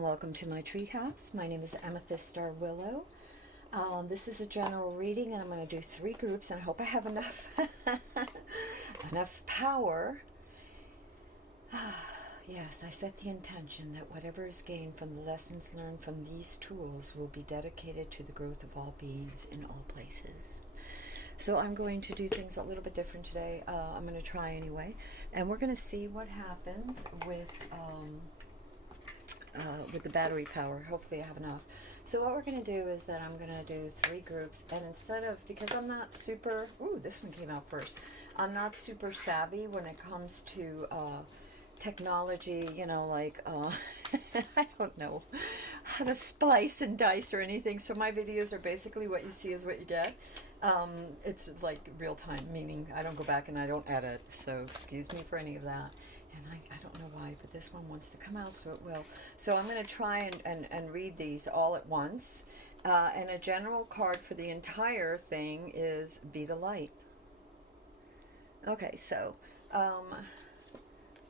and welcome to my treehouse. My name is Amethyst Star Willow. This is a general reading, and I'm going to do 3 groups, and I hope I have enough enough power. Yes, I set the intention that whatever is gained from the lessons learned from these tools will be dedicated to the growth of all beings in all places. So I'm going to do things a little bit different today. I'm going to try anyway, and we're going to see what happens with the battery power. Hopefully I have enough. So what we're going to do is that I'm going to do 3 groups, and instead of, because I'm not super, this one came out first. I'm not super savvy when it comes to technology, I don't know how to splice and dice or anything. So my videos are basically what you see is what you get. It's like real time, meaning I don't go back and I don't edit. So excuse me for any of that. And I don't know why, but this one wants to come out, so it will. So I'm going to try and read these all at once. And a general card for the entire thing is Be the Light. Okay, so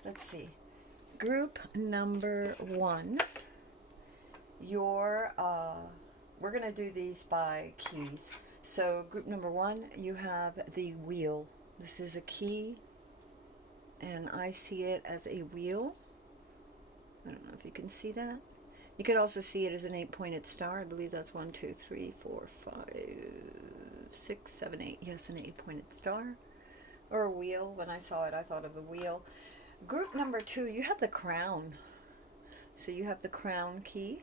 let's see. Group number 1. We're going to do these by keys. So group number 1, you have the wheel. This is a key, and I see it as a wheel. I don't know if you can see that. You could also see it as an 8-pointed star. I believe that's 1, 2, 3, 4, 5, 6, 7, 8. Yes, an 8-pointed star. Or a wheel. When I saw it, I thought of the wheel. Group number 2, you have the crown. So you have the crown key.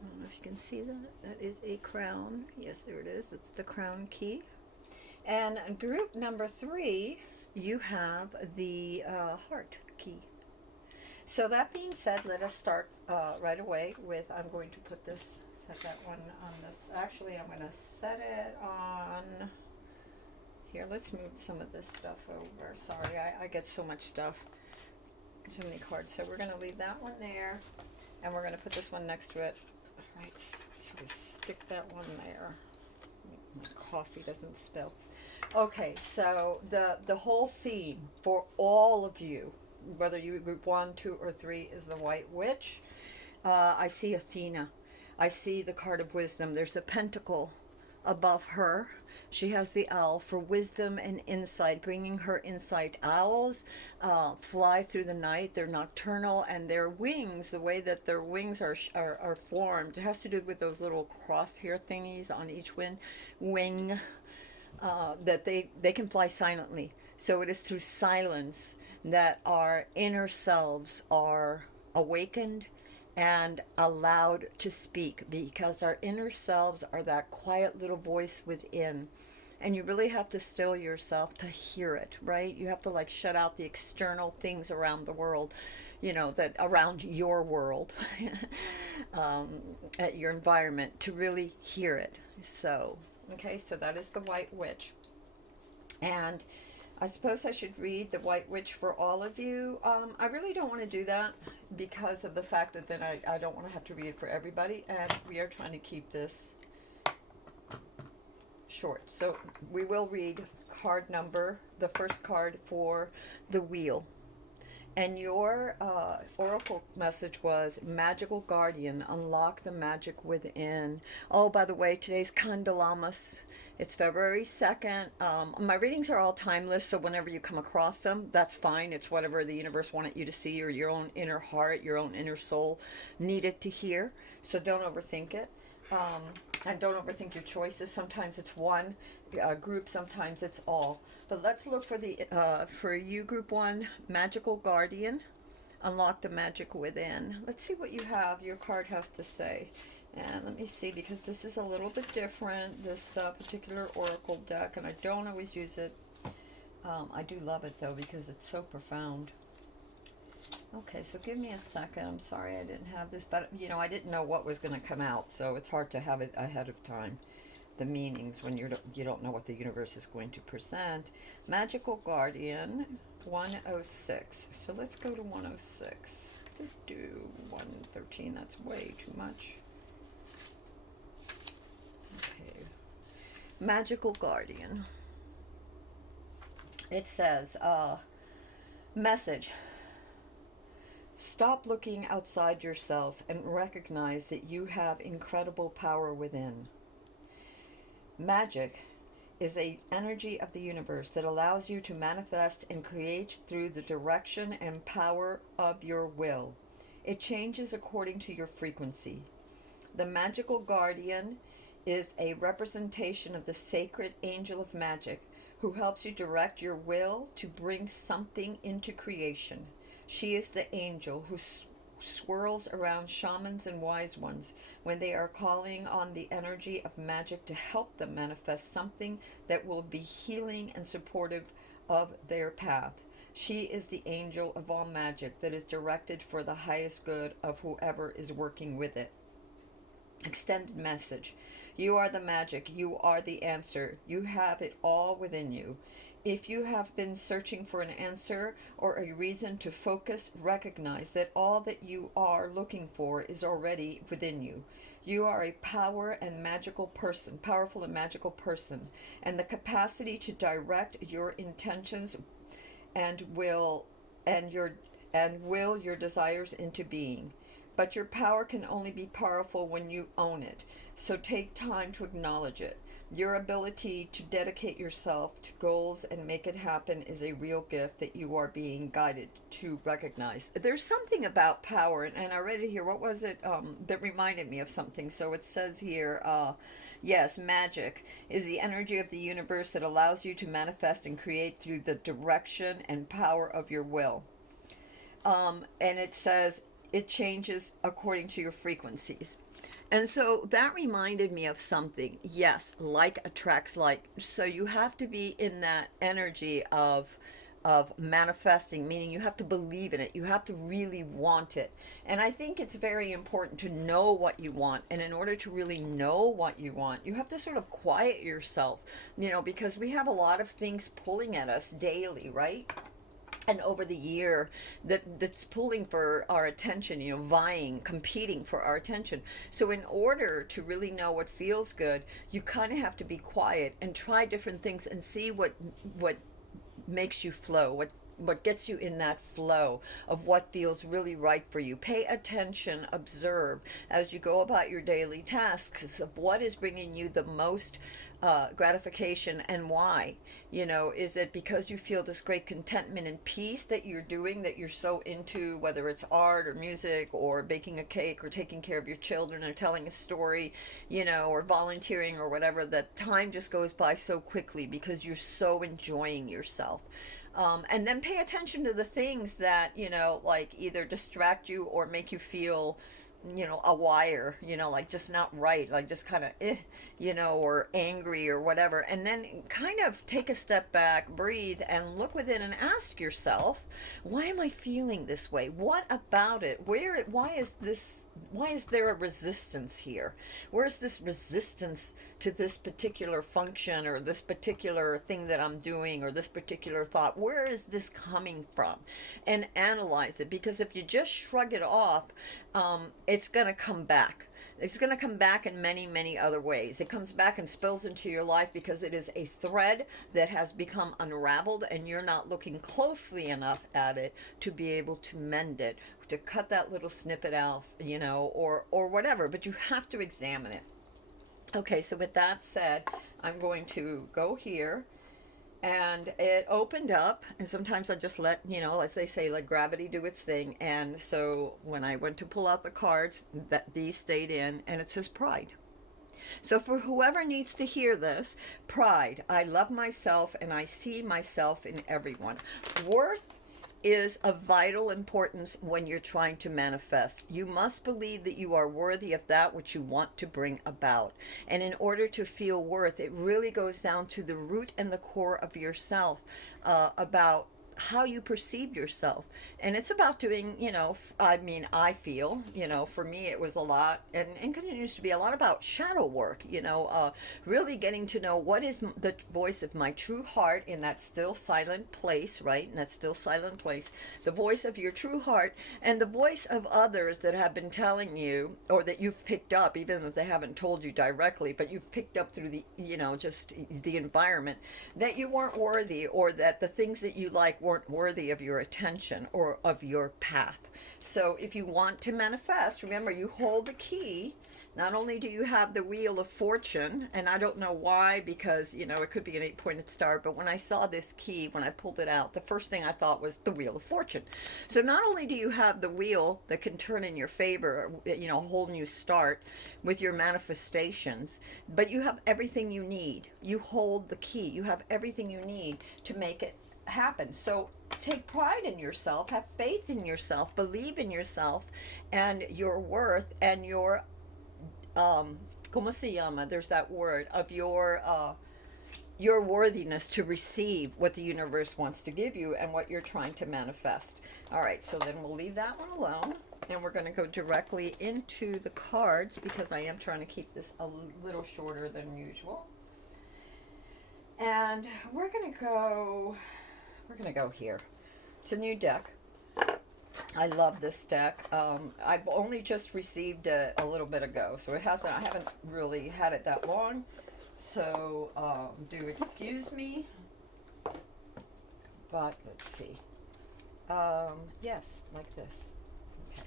I don't know if you can see that. That is a crown. Yes, there it is. It's the crown key. And group number 3, you have the heart key. So that being said, let us start right away with, I'm going to put this, set that one on this. Actually, I'm going to set it on, here, let's move some of this stuff over. Sorry, I get so much stuff, so many cards. So we're going to leave that one there, and we're going to put this one next to it. All right, so we stick that one there. My coffee doesn't spill. Okay, so the whole theme for all of you, whether you group 1, 2, or 3, is the White Witch. I see Athena. I see the card of wisdom. There's a pentacle above her. She has the owl for wisdom and insight, bringing her insight. Owls fly through the night. They're nocturnal, and their wings, the way that their wings are formed, it has to do with those little crosshair thingies on each wing, that they can fly silently. So it is through silence that our inner selves are awakened and allowed to speak, because our inner selves are that quiet little voice within, and you really have to still yourself to hear it, right? You have to like shut out the external things around the world, that around your world, at your environment, to really hear it. So okay, so that is the White Witch. And I suppose I should read the White Witch for all of you. I really don't want to do that because of the fact that then I don't want to have to read it for everybody, and we are trying to keep this short. So we will read the first card for the wheel. And your oracle message was Magical Guardian, unlock the magic within. Oh, by the way, today's Candlemas. It's February 2nd. My readings are all timeless, so whenever you come across them, that's fine. It's whatever the universe wanted you to see, or your own inner heart, your own inner soul needed to hear. So don't overthink it. And don't overthink your choices. Sometimes it's one group, sometimes it's all. But let's look for for you, group 1, Magical Guardian, unlock the magic within. Let's see what you have, your card has to say. And let me see, because this is a little bit different, this particular oracle deck, and I don't always use it. I do love it, though, because it's so profound. Okay, so give me a second. I'm sorry I didn't have this, but, I didn't know what was going to come out, so it's hard to have it ahead of time, the meanings, when you don't know what the universe is going to present. Magical Guardian, 106. So let's go to 106. To do 113, that's way too much. Okay. Magical Guardian. It says, message. Stop looking outside yourself and recognize that you have incredible power within. Magic is a energy of the universe that allows you to manifest and create through the direction and power of your will. It changes according to your frequency. The magical guardian is a representation of the sacred angel of magic who helps you direct your will to bring something into creation. She is the angel who swirls around shamans and wise ones when they are calling on the energy of magic to help them manifest something that will be healing and supportive of their path. She is the angel of all magic that is directed for the highest good of whoever is working with it. Extended message. You are the magic. You are the answer. You have it all within you. If you have been searching for an answer or a reason to focus, recognize that all that you are looking for is already within you. You are a powerful and magical person, and the capacity to direct your intentions and will your desires into being. But your power can only be powerful when you own it. So take time to acknowledge it. Your ability to dedicate yourself to goals and make it happen is a real gift that you are being guided to recognize. There's something about power, and I read it here. What was it that reminded me of something? So it says here, yes, magic is the energy of the universe that allows you to manifest and create through the direction and power of your will. And it says it changes according to your frequencies. And so that reminded me of something. Yes, like attracts like. So you have to be in that energy of manifesting, meaning you have to believe in it. You have to really want it. And I think it's very important to know what you want. And in order to really know what you want, you have to sort of quiet yourself, because we have a lot of things pulling at us daily, right? And over the year that's pulling for our attention, vying, competing for our attention. So in order to really know what feels good, you kind of have to be quiet and try different things and see what makes you flow, what gets you in that flow of what feels really right for you. Pay attention, observe as you go about your daily tasks of what is bringing you the most gratification and why. Is it because you feel this great contentment and peace that you're doing, that you're so into, whether it's art or music or baking a cake or taking care of your children or telling a story, or volunteering or whatever, that time just goes by so quickly because you're so enjoying yourself. And then pay attention to the things that, like either distract you or make you feel, a wire, like just not right, like just kind of, or angry or whatever. And then kind of take a step back, breathe, and look within and ask yourself, why am I feeling this way? What about it? Why is there a resistance here? Where's this resistance to this particular function or this particular thing that I'm doing or this particular thought? Where is this coming from? And analyze it, because if you just shrug it off, it's going to come back. It's going to come back in many, many other ways. It comes back and spills into your life because it is a thread that has become unraveled and you're not looking closely enough at it to be able to mend it, to cut that little snippet out, or whatever. But you have to examine it. Okay, so with that said, I'm going to go here. And it opened up, and sometimes I just let, as they say, let gravity do its thing. And so when I went to pull out the cards, these stayed in, and it says pride. So for whoever needs to hear this, pride. I love myself, and I see myself in everyone. Worth is of vital importance when you're trying to manifest. You must believe that you are worthy of that which you want to bring about. And in order to feel worth, it really goes down to the root and the core of yourself, about how you perceive yourself. And it's about doing, I feel, for me it was a lot, and continues to be a lot about shadow work, really getting to know what is the voice of my true heart in that still silent place, right? In that still silent place, the voice of your true heart, and the voice of others that have been telling you, or that you've picked up, even if they haven't told you directly, but you've picked up through the, just the environment, that you weren't worthy, or that the things that you like weren't worthy of your attention or of your path. So if you want to manifest, remember you hold the key. Not only do you have the Wheel of Fortune, and I don't know why, because, it could be an 8-pointed star, but when I saw this key, when I pulled it out, the first thing I thought was the Wheel of Fortune. So not only do you have the wheel that can turn in your favor, a whole new start with your manifestations, but you have everything you need. You hold the key. You have everything you need to make it happen. So take pride in yourself, have faith in yourself, believe in yourself and your worth and your ¿cómo se llama? There's that word of your worthiness to receive what the universe wants to give you and what you're trying to manifest. All right, so then we'll leave that one alone, and we're going to go directly into the cards because I am trying to keep this a little shorter than usual. And we're going to go here. It's a new deck. I love this deck. I've only just received it a little bit ago, so I haven't really had it that long. So do excuse me. But let's see. Yes, like this. Okay.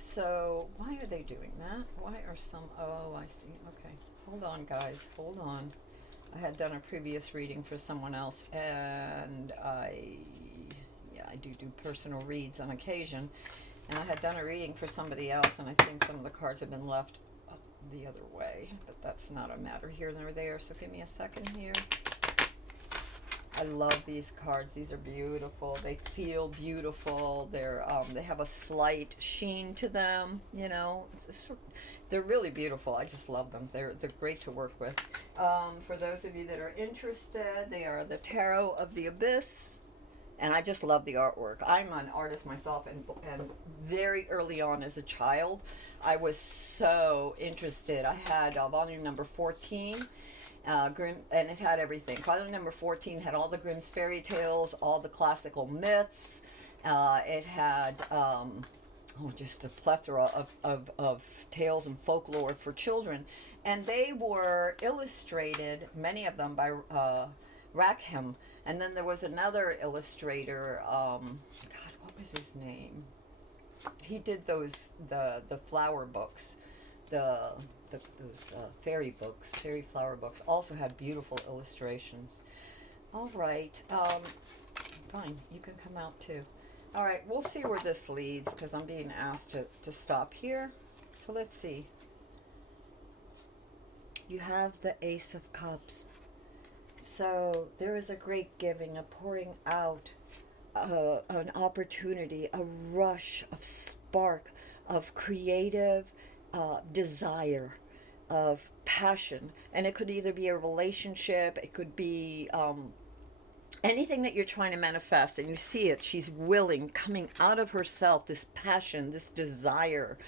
So why are they doing that? Why are some? Oh, I see. Okay. Hold on, guys. Hold on. I had done a previous reading for someone else, and I do personal reads on occasion, and I had done a reading for somebody else, and I think some of the cards have been left up the other way, but that's not a matter here nor there, so give me a second here. I love these cards. These are beautiful. They feel beautiful. They have a slight sheen to them, they're really beautiful. I just love them. They're great to work with. For those of you that are interested, they are the Tarot of the Abyss. And I just love the artwork. I'm an artist myself, and very early on as a child, I was so interested. I had volume number 14, Grimm, and it had everything. Volume number 14 had all the Grimm's fairy tales, all the classical myths. It had just a plethora of tales and folklore for children. And they were illustrated, many of them by Rackham. And then there was another illustrator, God, what was his name? He did the flower books, those fairy books, fairy flower books, also had beautiful illustrations. All right, fine, you can come out too. All right, we'll see where this leads because I'm being asked to stop here. So let's see. You have the Ace of Cups. So there is a great giving, a pouring out, an opportunity, a rush of spark, of creative desire, of passion. And it could either be a relationship, it could be anything that you're trying to manifest, and you see it. She's willing, coming out of herself, this passion, this desire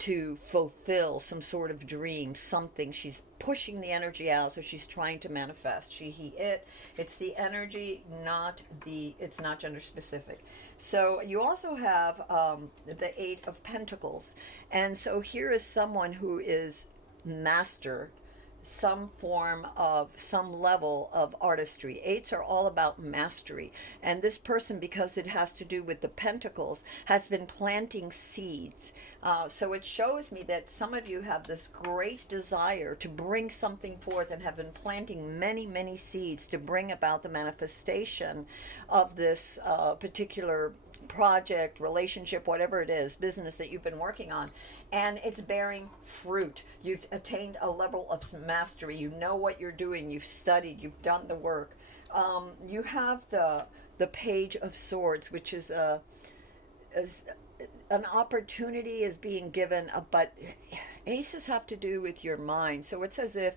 to fulfill some sort of dream, something. She's pushing the energy out, so she's trying to manifest. She, he, it. It's the energy, it's not gender specific. So you also have the Eight of Pentacles. And so here is someone who is master some level of artistry. Eights are all about mastery. And this person, because it has to do with the pentacles, has been planting seeds. So it shows me that some of you have this great desire to bring something forth and have been planting many, many seeds to bring about the manifestation of this particular project, relationship, whatever it is, business that you've been working on, and it's bearing fruit. You've attained a level of mastery. You know what you're doing. You've studied. You've done the work. You have the Page of Swords, which is an opportunity is being given, but aces have to do with your mind. So it's as if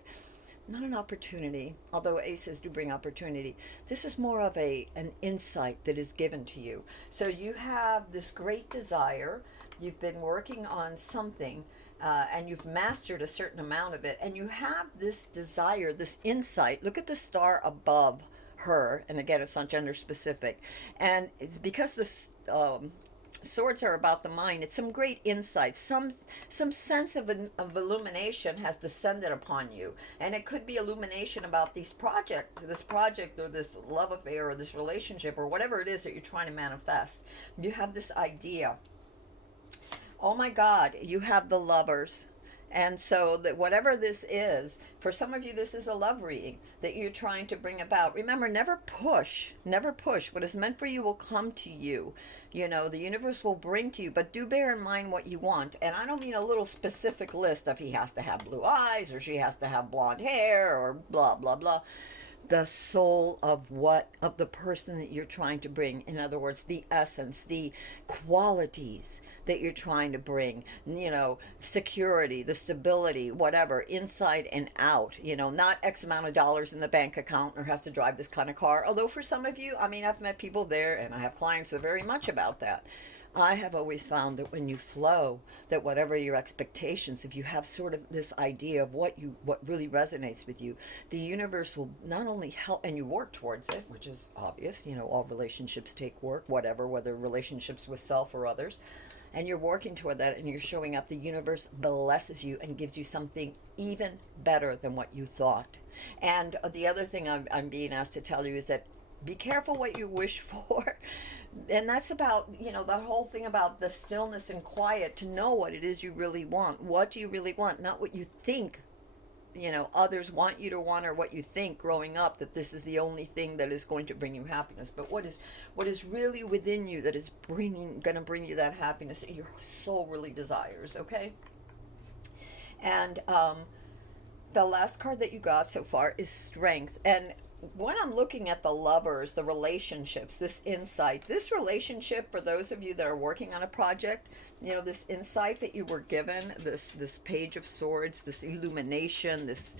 not an opportunity, although aces do bring opportunity. This is more of an insight that is given to you. So you have this great desire. You've been working on something, and you've mastered a certain amount of it, and you have this desire, this insight. Look at the star above her, and again, it's not gender specific. And it's because this Swords are about the mind. It's some great insight. Some sense of illumination has descended upon you, and it could be illumination about this project, or this love affair, or this relationship, or whatever it is that you're trying to manifest. You have this idea. Oh my God, you have the Lovers. And so that whatever this is, for some of you, this is a love reading that you're trying to bring about. Remember, never push, never push. What is meant for you will come to you. You know, the universe will bring to you, but do bear in mind what you want. And I don't mean a little specific list of he has to have blue eyes or she has to have blonde hair or blah, blah, blah. The soul of the person that you're trying to bring. In other words, the essence, the qualities that you're trying to bring, security, the stability, whatever, inside and out, not X amount of dollars in the bank account or has to drive this kind of car. Although for some of you, I mean, I've met people there and I have clients who are very much about that. I have always found that when you flow, that whatever your expectations, if you have sort of this idea of what really resonates with you, the universe will not only help, and you work towards it, which is obvious. All relationships take work, whether relationships with self or others, and you're working toward that, and you're showing up. The universe blesses you and gives you something even better than what you thought. And the other thing I'm being asked to tell you is that be careful what you wish for. And that's about, the whole thing about the stillness and quiet, to know what it is you really want. What do you really want? Not what you think, others want you to want, or what you think growing up that this is the only thing that is going to bring you happiness. But what is really within you that is going to bring you that happiness that your soul really desires, okay? And the last card that you got so far is Strength. And when I'm looking at the Lovers, the relationships, this insight, this relationship, for those of you that are working on a project, this insight that you were given, this Page of Swords, this illumination, this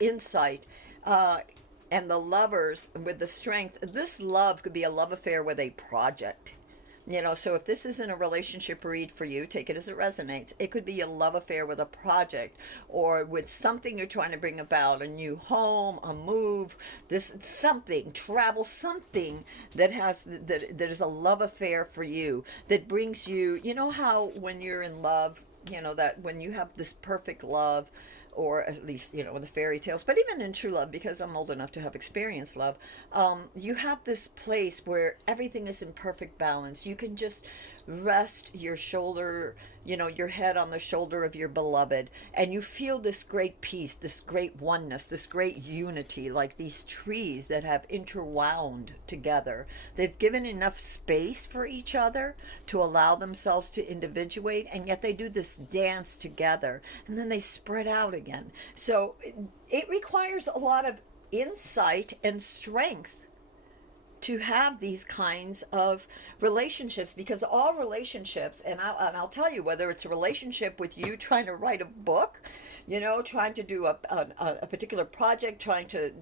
insight, and the Lovers with the Strength. This love could be a love affair with a project. So if this isn't a relationship read for you, take it as it resonates. It could be a love affair with a project, or with something you're trying to bring about, a new home, a move, travel, something that is a love affair for you, that brings you, how when you're in love, that when you have this perfect love, or at least, in the fairy tales, but even in true love, because I'm old enough to have experienced love, you have this place where everything is in perfect balance. You can just rest your shoulder, your head on the shoulder of your beloved, and you feel this great peace, this great oneness, this great unity, like these trees that have interwound together. They've given enough space for each other to allow themselves to individuate, and yet they do this dance together, and then they spread out again. So it requires a lot of insight and strength to have these kinds of relationships, because all relationships, and I'll tell you, whether it's a relationship with you trying to write a book, trying to do a particular project, trying to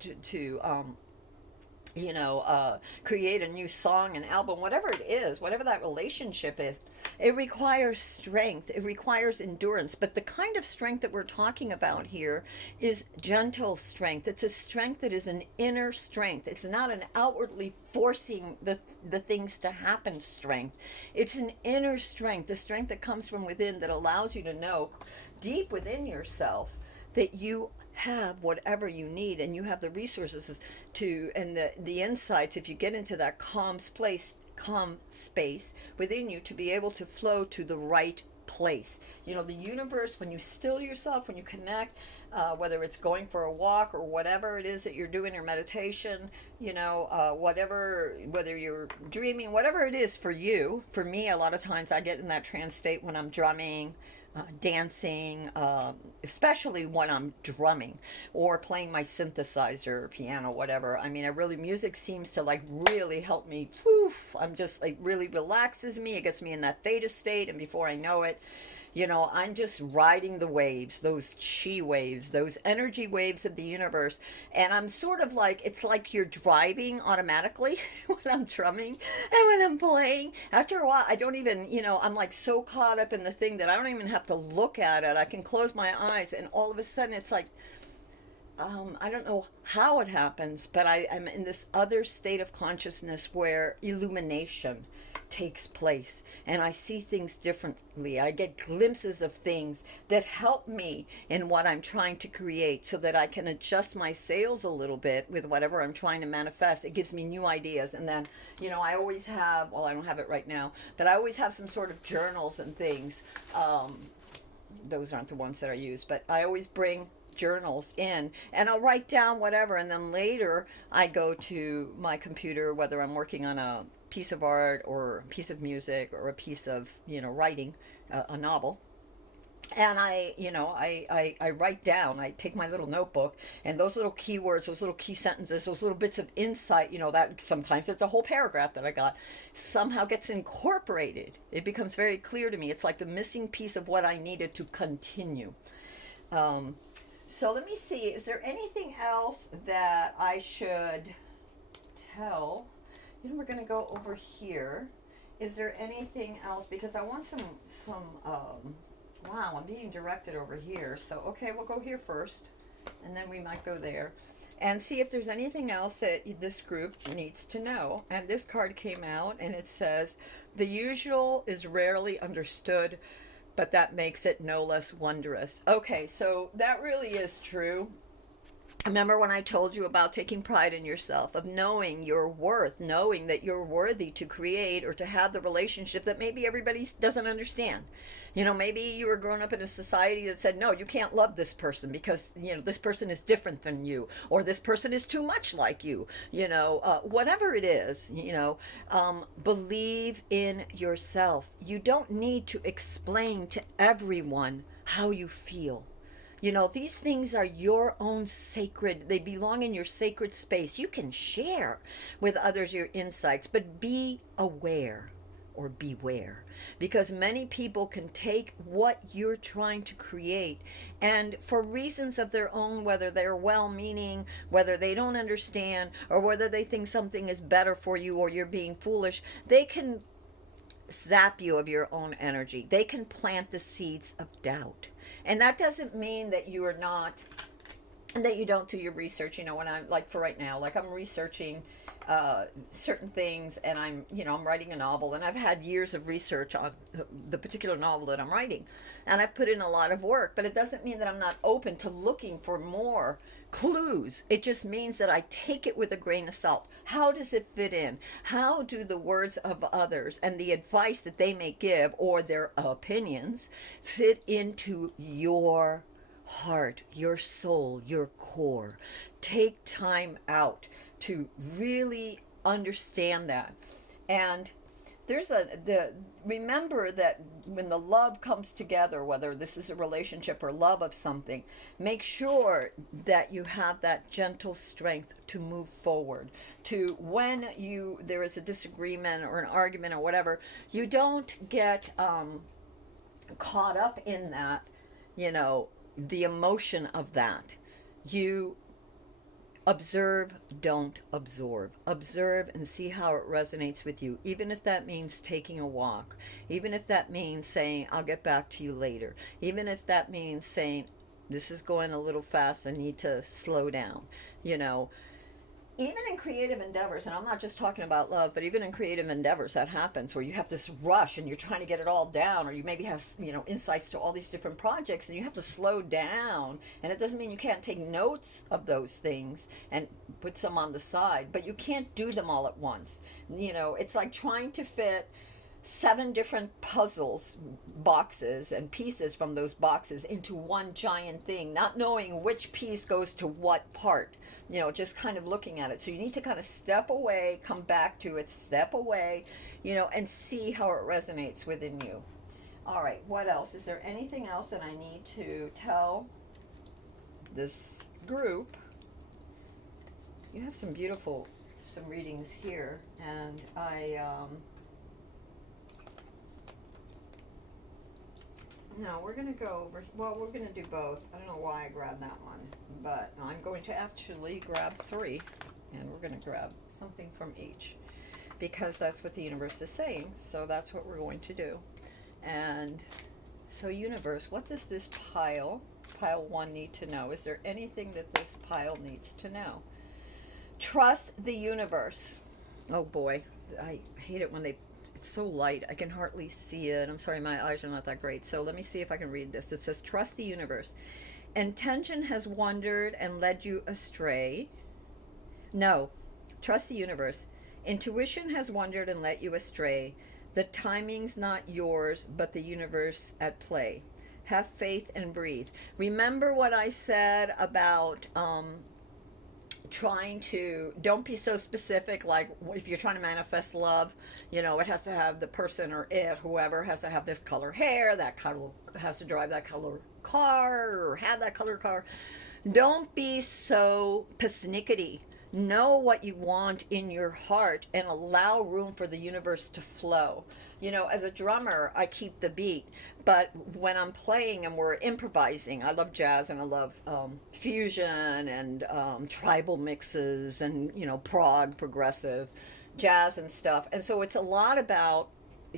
create a new song, an album, whatever it is, whatever that relationship is, it requires strength. It requires endurance. But the kind of strength that we're talking about here is gentle strength. It's a strength that is an inner strength. It's not an outwardly forcing the things to happen strength. It's an inner strength, the strength that comes from within, that allows you to know deep within yourself that you have whatever you need, and you have the resources and the insights, if you get into that calm space within you, to be able to flow to the right place. The universe, when you still yourself, when you connect, whether it's going for a walk or whatever it is that you're doing, your meditation, whether you're dreaming, whatever it is for you. For me, a lot of times I get in that trance state when I'm drumming, dancing, especially when I'm drumming or playing my synthesizer or piano, whatever. I mean, music seems to really help me. I'm just really relaxes me. It gets me in that theta state, and before I know it, I'm just riding the waves, those chi waves, those energy waves of the universe. And I'm sort of it's like you're driving automatically when I'm drumming and when I'm playing. After a while, I don't even, I'm so caught up in the thing that I don't even have to look at it. I can close my eyes, and all of a sudden it's I don't know how it happens, but I'm in this other state of consciousness where illumination takes place and I see things differently. I get glimpses of things that help me in what I'm trying to create so that I can adjust my sails a little bit with whatever I'm trying to manifest. It gives me new ideas. And then, I always have, well, I don't have it right now, but I always have some sort of journals and things. Those aren't the ones that I use, but I always bring journals in and I'll write down whatever, and then later I go to my computer, whether I'm working on a piece of art or a piece of music or a piece of writing, a novel, and I write down. I take my little notebook, and those little keywords, those little key sentences, those little bits of insight, that sometimes it's a whole paragraph that I got, somehow gets incorporated. It becomes very clear to me. It's like the missing piece of what I needed to continue. So let me see, is there anything else that I should tell? We're going to go over here. Is there anything else? Because I want wow, I'm being directed over here. So, okay, we'll go here first, and then we might go there and see if there's anything else that this group needs to know. And this card came out, and it says, the usual is rarely understood, but that makes it no less wondrous. Okay, so that really is true. Remember when I told you about taking pride in yourself, of knowing your worth, knowing that you're worthy to create or to have the relationship that maybe everybody doesn't understand. Maybe you were growing up in a society that said, no, you can't love this person because, this person is different than you, or this person is too much like you, whatever it is, believe in yourself. You don't need to explain to everyone how you feel. These things are your own sacred, they belong in your sacred space. You can share with others your insights, but be aware or beware, because many people can take what you're trying to create and for reasons of their own, whether they're well-meaning, whether they don't understand, or whether they think something is better for you or you're being foolish, they can zap you of your own energy. They can plant the seeds of doubt. And that doesn't mean that you are not, that you don't do your research. When I'm, like, for right now, like, I'm researching certain things, and I'm writing a novel, and I've had years of research on the particular novel that I'm writing, and I've put in a lot of work, but it doesn't mean that I'm not open to looking for more clues. It just means that I take it with a grain of salt. How does it fit in? How do the words of others and the advice that they may give, or their opinions, fit into your heart, your soul, your core? Take time out to really understand that. And remember that when the love comes together, whether this is a relationship or love of something, make sure that you have that gentle strength to move forward. To when there is a disagreement or an argument or whatever, you don't get caught up in that, the emotion of that. You observe, don't absorb. Observe and see how it resonates with you, even if that means taking a walk, even if that means saying, I'll get back to you later, even if that means saying, this is going a little fast, I need to slow down. Even in creative endeavors, and I'm not just talking about love, but even in creative endeavors, that happens where you have this rush and you're trying to get it all down, or you maybe have, insights to all these different projects, and you have to slow down. And it doesn't mean you can't take notes of those things and put some on the side, but you can't do them all at once. It's like trying to fit 7 different puzzles, boxes and pieces from those boxes into one giant thing, not knowing which piece goes to what part. Just kind of looking at it. So you need to kind of step away, come back to it, step away, and see how it resonates within you. All right, what else? Is there anything else that I need to tell this group? You have some readings here, and no, we're going to go over, well, we're going to do both. I don't know why I grabbed that one, but I'm going to actually grab 3, and we're going to grab something from each, because that's what the universe is saying, so that's what we're going to do. And so, universe, what does this pile pile 1 need to know? Is there anything that this pile needs to know? Trust the universe. Oh boy, I hate it when it's so light. I can hardly see it. I'm sorry, my eyes are not that great. So let me see if I can read this. It says, trust the universe. Intention has wandered and led you astray. No, trust the universe. Intuition has wandered and led you astray. The timing's not yours, but the universe at play. Have faith and breathe. Remember what I said about trying to, don't be so specific, like if you're trying to manifest love, it has to have the person or whoever has to have this color hair, that color, has to drive that color car or have that color car. Don't be so persnickety. Know what you want in your heart and allow room for the universe to flow. As a drummer, I keep the beat, but when I'm playing and we're improvising, I love jazz and I love fusion and tribal mixes and, prog, progressive jazz and stuff. And so it's a lot about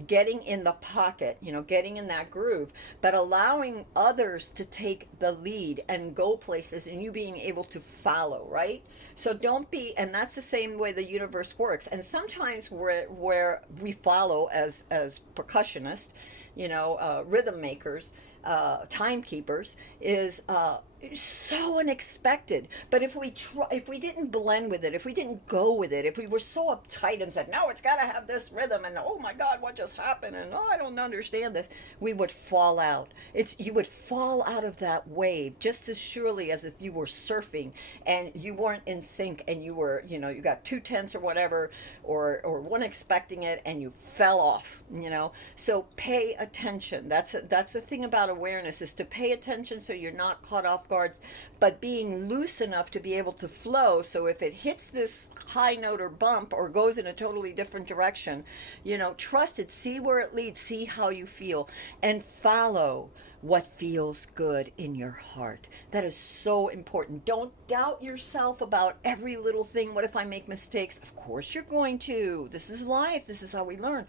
getting in the pocket, getting in that groove, but allowing others to take the lead and go places and you being able to follow, right? So don't be, and that's the same way the universe works. And sometimes where we follow as percussionists, rhythm makers, timekeepers, is so unexpected. But if we didn't blend with it, if we didn't go with it, if we were so uptight and said, no, it's got to have this rhythm, and oh my God, what just happened, and oh, I don't understand this, we would fall out. You would fall out of that wave just as surely as if you were surfing and you weren't in sync, and you were, you got 2 tenths or whatever, or weren't expecting it, and you fell off. So pay attention. That's the thing about awareness, is to pay attention so you're not caught off guard, but being loose enough to be able to flow. So if it hits this high note or bump or goes in a totally different direction, trust it, see where it leads, see how you feel, and follow what feels good in your heart. That is so important. Don't doubt yourself about every little thing. What if I make mistakes? Of course you're going to. This is life. This is how we learn.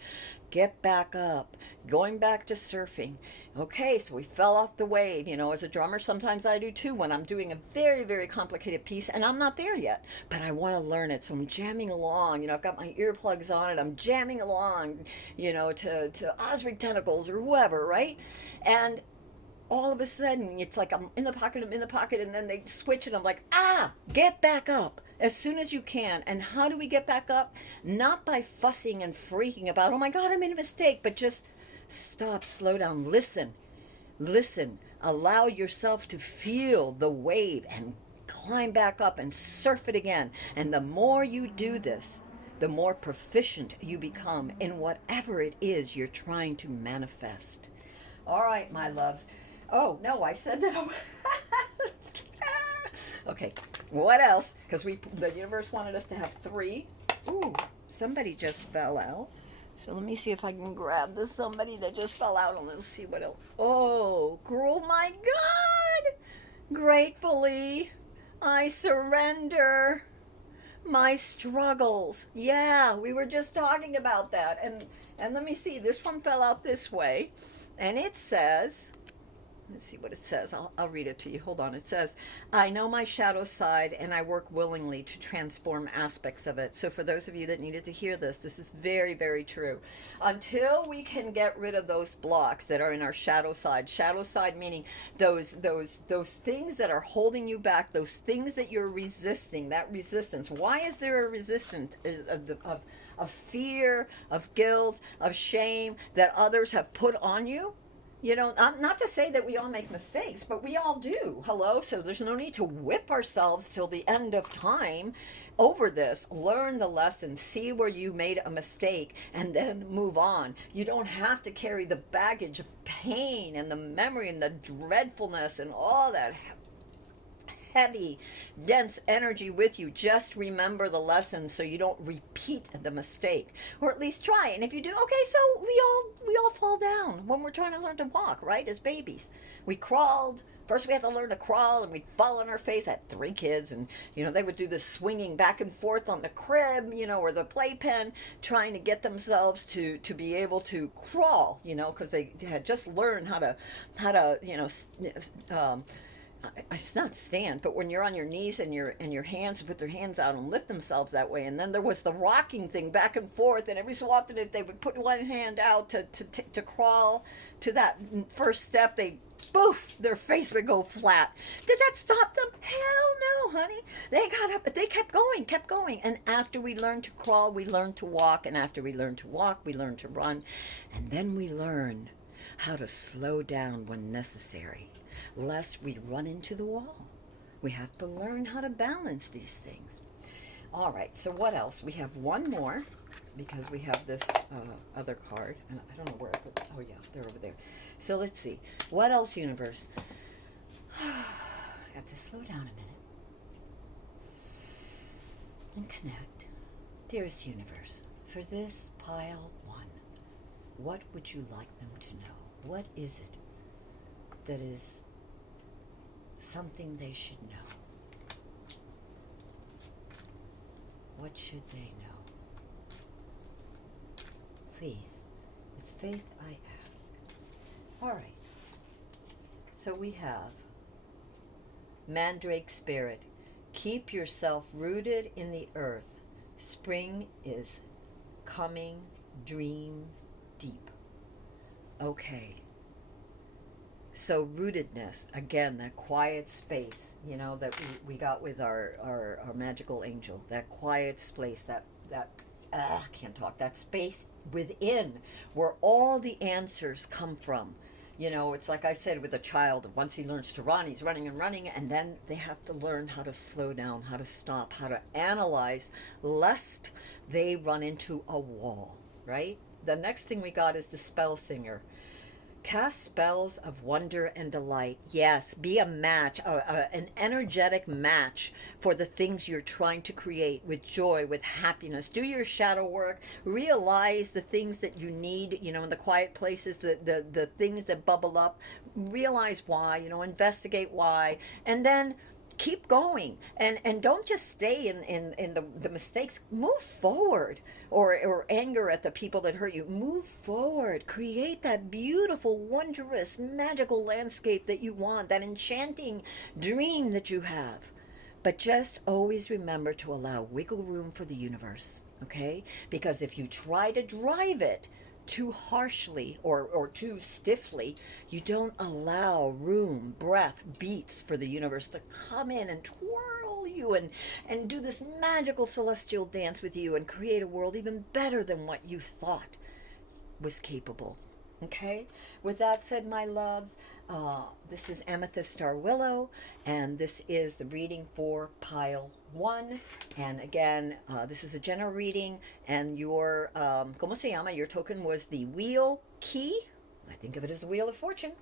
Get back up. Going back to surfing. Okay, so we fell off the wave. As a drummer, sometimes I do too when I'm doing a very, very complicated piece and I'm not there yet, but I want to learn it. So I'm jamming along. I've got my earplugs on and I'm jamming along, to Osric Tentacles or whoever, right? And all of a sudden, it's like I'm in the pocket, and then they switch, and I'm like, get back up as soon as you can. And how do we get back up? Not by fussing and freaking about, oh my God, I made a mistake, but just stop, slow down, listen, allow yourself to feel the wave and climb back up and surf it again. And the more you do this, the more proficient you become in whatever it is you're trying to manifest. All right, my loves. Oh, no, I said that. Okay, what else? Because the universe wanted us to have 3. Ooh, somebody just fell out. So let me see if I can grab this somebody that just fell out, and let's see what else. Oh, my God! Gratefully, I surrender my struggles. Yeah, we were just talking about that. And let me see, this one fell out this way. And it says, let's see what it says. I'll read it to you. Hold on. It says, I know my shadow side and I work willingly to transform aspects of it. So for those of you that needed to hear this, this is very, very true. Until we can get rid of those blocks that are in our shadow side meaning those things that are holding you back, those things that you're resisting, that resistance. Why is there a resistance of fear, of guilt, of shame that others have put on you? Not to say that we all make mistakes, but we all do. Hello? So there's no need to whip ourselves till the end of time over this. Learn the lesson, see where you made a mistake, and then move on. You don't have to carry the baggage of pain and the memory and the dreadfulness and all that heavy, dense energy with you. Just remember the lesson so you don't repeat the mistake, or at least try. And if you do, okay, so we all fall down when we're trying to learn to walk, right? As babies, we crawled, First, we had to learn to crawl, and we'd fall on our face. I had 3 kids, and they would do this swinging back and forth on the crib, or the playpen, trying to get themselves to be able to crawl, because they had just learned how to it's not stand, but when you're on your knees and your hands put their hands out and lift themselves that way. And then there was the rocking thing back and forth, and every so often if they would put one hand out to crawl to that first step, they boof, their face would go flat. Did that stop them? Hell no, honey. They got up, they kept going. And after we learned to crawl, we learned to walk. And after we learned to walk, we learned to run. And then we learn how to slow down when necessary, lest we run into the wall. We have to learn how to balance these things. All right, so what else? We have one more, because we have this other card, and I don't know where I put it. Oh yeah, they're over there. So let's see. What else, universe? I have to slow down a minute and connect. Dearest universe, for this pile 1, what would you like them to know? What is it that is something they should know? What should they know? Please, with faith I ask. All right. So we have Mandrake Spirit. Keep yourself rooted in the earth. Spring is coming. Dream deep. Okay. So rootedness, again, that quiet space, that we got with our magical angel, that quiet space, I can't talk, that space within where all the answers come from. It's like I said with a child, once he learns to run, he's running and running, and then they have to learn how to slow down, how to stop, how to analyze, lest they run into a wall, right? The next thing we got is the spell singer. Cast spells of wonder and delight. Yes, be a match, an energetic match for the things you're trying to create, with joy, with happiness. Do your shadow work. Realize the things that you need, in the quiet places, the things that bubble up. Realize why, investigate why. And then keep going, and don't just stay in the mistakes. Move forward, or anger at the people that hurt you. Move forward, create that beautiful, wondrous, magical landscape that you want, that enchanting dream that you have. But just always remember to allow wiggle room for the universe, okay? Because if you try to drive it too harshly or too stiffly, you don't allow room, breath, beats for the universe to come in and twirl you and do this magical celestial dance with you and create a world even better than what you thought was capable. Okay? With that said, my loves, this is Amethyst Star Willow, and this is the reading for pile 1. And again, this is a general reading, and your, ¿cómo se llama? Your token was the Wheel Key. I think of it as the Wheel of Fortune.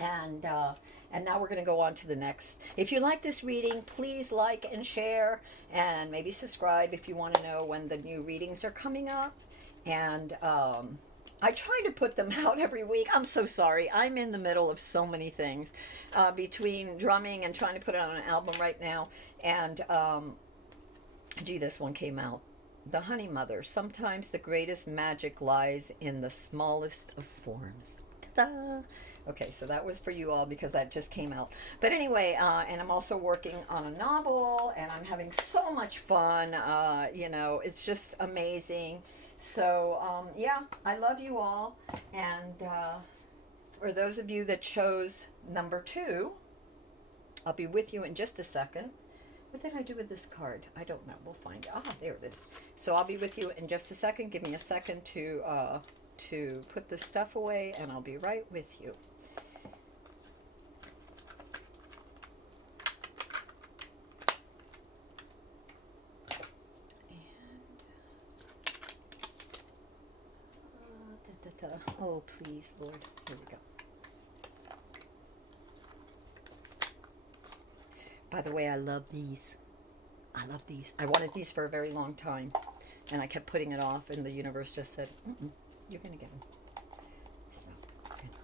And now we're going to go on to the next. If you like this reading, please like and share, and maybe subscribe if you want to know when the new readings are coming up. And I try to put them out every week. I'm so sorry. I'm in the middle of so many things, between drumming and trying to put out an album right now. And gee, this one came out. The Honey Mother. Sometimes the greatest magic lies in the smallest of forms. Ta-da! Okay, so that was for you all because that just came out. But anyway, and I'm also working on a novel, and I'm having so much fun. It's just amazing. So, yeah, I love you all. And for those of you that chose number 2, I'll be with you in just a second. What did I do with this card? I don't know. We'll find out. Ah, there it is. So I'll be with you in just a second. Give me a second to put this stuff away, and I'll be right with you. Oh, please, Lord. Here we go. By the way, I love these. I love these. I wanted these for a very long time, and I kept putting it off, and the universe just said, you're going to get them. So, anyway.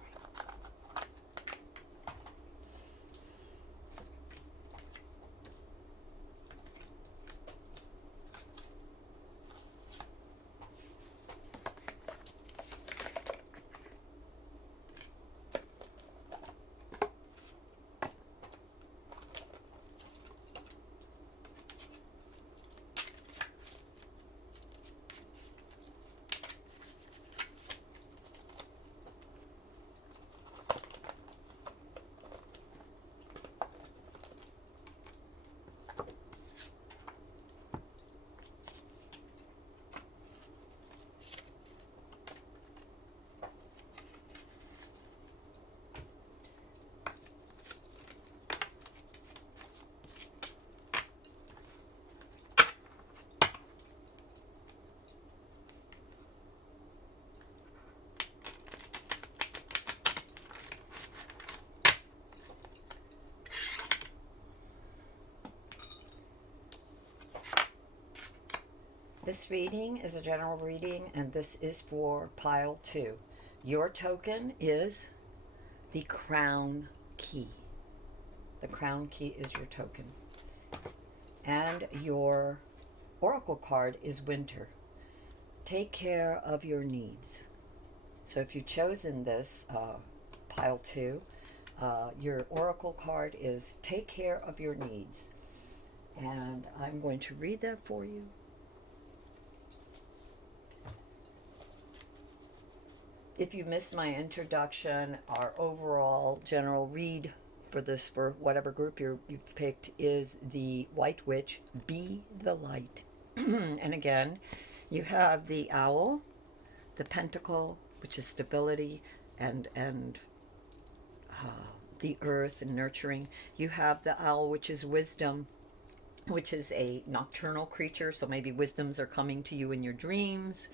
This reading is a general reading, and this is for pile 2. Your token is the crown key. The crown key is your token. And your oracle card is winter. Take care of your needs. So if you've chosen this pile 2, your oracle card is take care of your needs. And I'm going to read that for you. If you missed my introduction, our overall general read for this, for whatever group you've picked, is the White Witch, Be the Light. And again, you have the owl, the pentacle, which is stability and the earth and nurturing. You have the owl, which is wisdom, which is a nocturnal creature, so maybe wisdoms are coming to you in your dreams.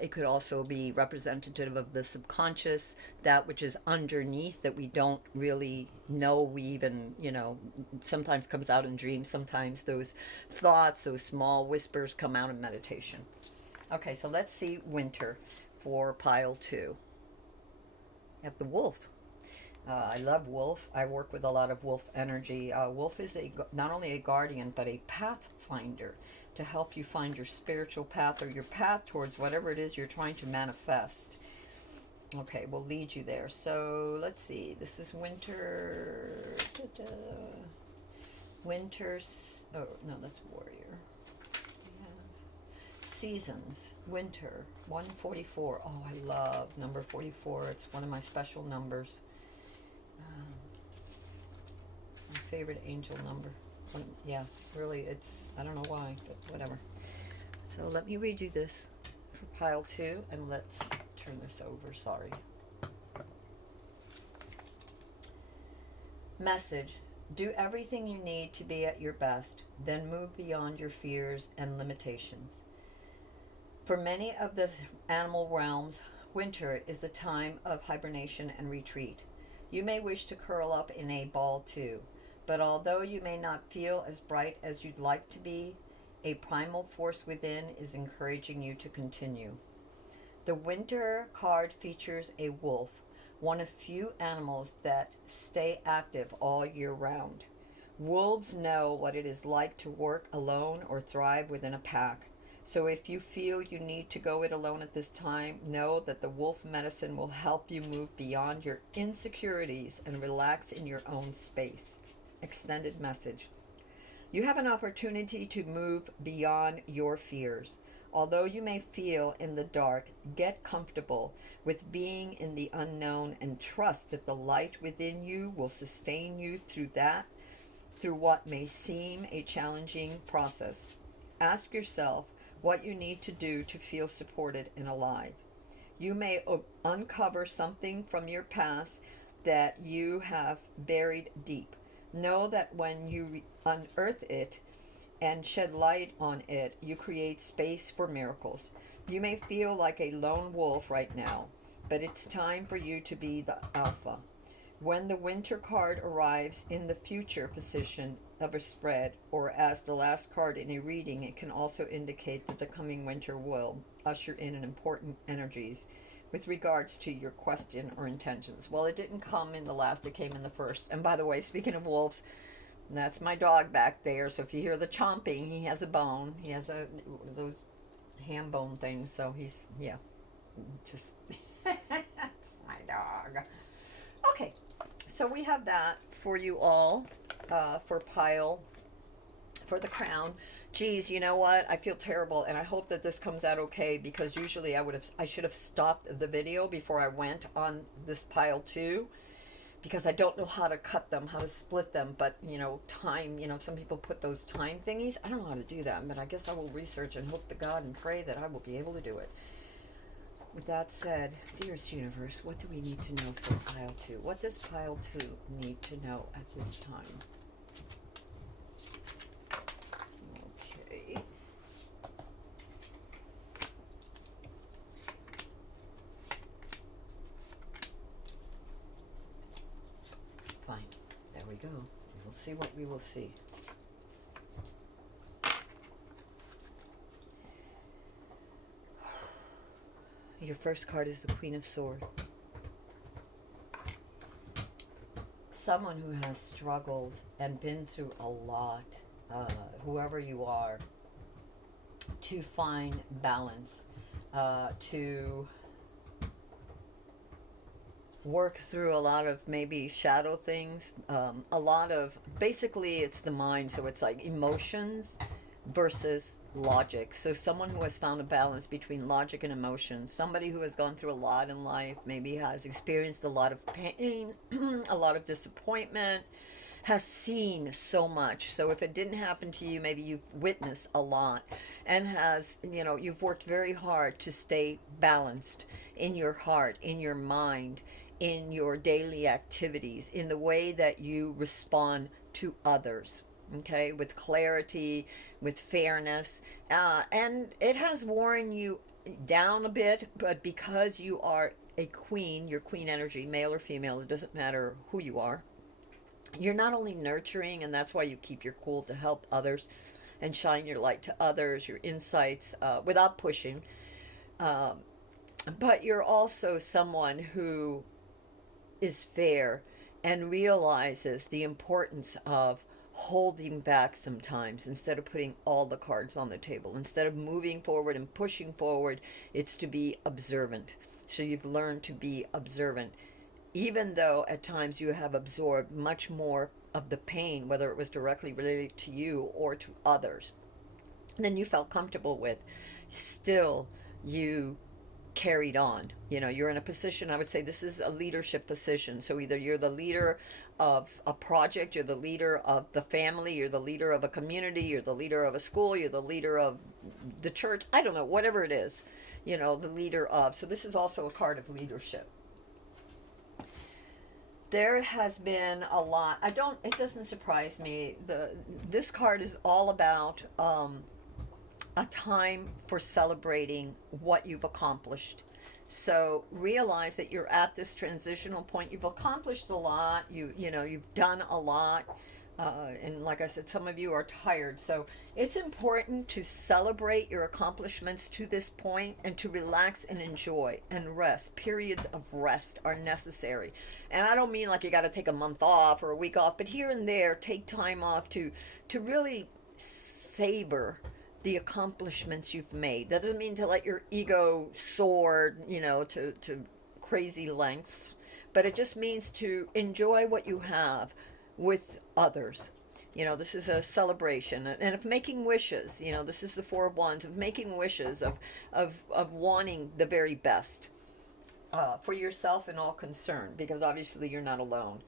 It could also be representative of the subconscious, that which is underneath that we don't really know. We even, sometimes comes out in dreams. Sometimes those thoughts, those small whispers come out in meditation. Okay, so let's see winter for pile 2. You have the wolf. I love wolf. I work with a lot of wolf energy. Wolf is not only a guardian, but a pathfinder to help you find your spiritual path or your path towards whatever it is you're trying to manifest. Okay, we'll lead you there. So let's see. This is winter. Winter. Oh, no, that's warrior. Seasons. Winter. 144. Oh, I love number 44. It's one of my special numbers. My favorite angel number. Yeah, really, I don't know why, but whatever. So let me read you this for pile 2, and let's turn this over. Sorry. Message. Do everything you need to be at your best, then move beyond your fears and limitations. For many of the animal realms, winter is the time of hibernation and retreat. You may wish to curl up in a ball too, but although you may not feel as bright as you'd like to be, a primal force within is encouraging you to continue. The winter card features a wolf, one of few animals that stay active all year round. Wolves know what it is like to work alone or thrive within a pack. So if you feel you need to go it alone at this time, know that the wolf medicine will help you move beyond your insecurities and relax in your own space. Extended message. You have an opportunity to move beyond your fears. Although you may feel in the dark, get comfortable with being in the unknown and trust that the light within you will sustain you through what may seem a challenging process. Ask yourself what you need to do to feel supported and alive. You may uncover something from your past that you have buried deep. Know that when you unearth it and shed light on it, you create space for miracles. You may feel like a lone wolf right now, but it's time for you to be the alpha. When the winter card arrives in the future position of a spread, or as the last card in a reading, it can also indicate that the coming winter will usher in an important energies with regards to your question or intentions. Well, it didn't come in the last, it came in the first. And by the way, speaking of wolves, that's my dog back there. So if you hear the chomping, he has a bone. He has those ham bone things. So he's, yeah, just, it's my dog. Okay, so we have that for you all for the crown. Geez, you know what? I feel terrible, and I hope that this comes out okay, because usually I should have stopped the video before I went on this pile 2, because I don't know how to cut them, how to split them, but time, some people put those time thingies. I don't know how to do that, but I guess I will research and hope to God and pray that I will be able to do it. With that said, dearest universe, what do we need to know for pile 2? What does pile 2 need to know at this time? Okay. Fine. There we go. We'll see what we will see. Your first card is the Queen of Swords. Someone who has struggled and been through a lot, whoever you are, to find balance, to work through a lot of maybe shadow things, a lot of, basically it's the mind, so it's like emotions versus logic. So someone who has found a balance between logic and emotion, somebody who has gone through a lot in life, maybe has experienced a lot of pain, a lot of disappointment, has seen so much. So if it didn't happen to you, maybe you've witnessed a lot, and has, you've worked very hard to stay balanced in your heart, in your mind, in your daily activities, in the way that you respond to others. Okay, with clarity, with fairness, and it has worn you down a bit, but because you are a queen, your queen energy, male or female, it doesn't matter who you are, you're not only nurturing, and that's why you keep your cool to help others and shine your light to others, your insights, without pushing, um, but you're also someone who is fair and realizes the importance of holding back sometimes instead of putting all the cards on the table. Instead of moving forward and pushing forward, it's to be observant. So you've learned to be observant, even though at times you have absorbed much more of the pain, whether it was directly related to you or to others, than you felt comfortable with. Still, you carried on. You're in a position, I would say this is a leadership position. So either you're the leader of a project, you're the leader of the family, you're the leader of a community, you're the leader of a school, you're the leader of the church, I don't know, whatever it is, the leader of. So this is also a card of leadership. There has been a lot. It doesn't surprise me. This card is all about a time for celebrating what you've accomplished. So realize that you're at this transitional point. You've accomplished a lot. You've done a lot. And like I said, some of you are tired. So it's important to celebrate your accomplishments to this point and to relax and enjoy and rest. Periods of rest are necessary. And I don't mean like you got to take a month off or a week off, but here and there, take time off to really savor the accomplishments you've made. That doesn't mean to let your ego soar, to crazy lengths, but it just means to enjoy what you have with others. This is a celebration, and of making wishes. This is the Four of Wands, of making wishes, of wanting the very best for yourself and all concerned, because obviously you're not alone.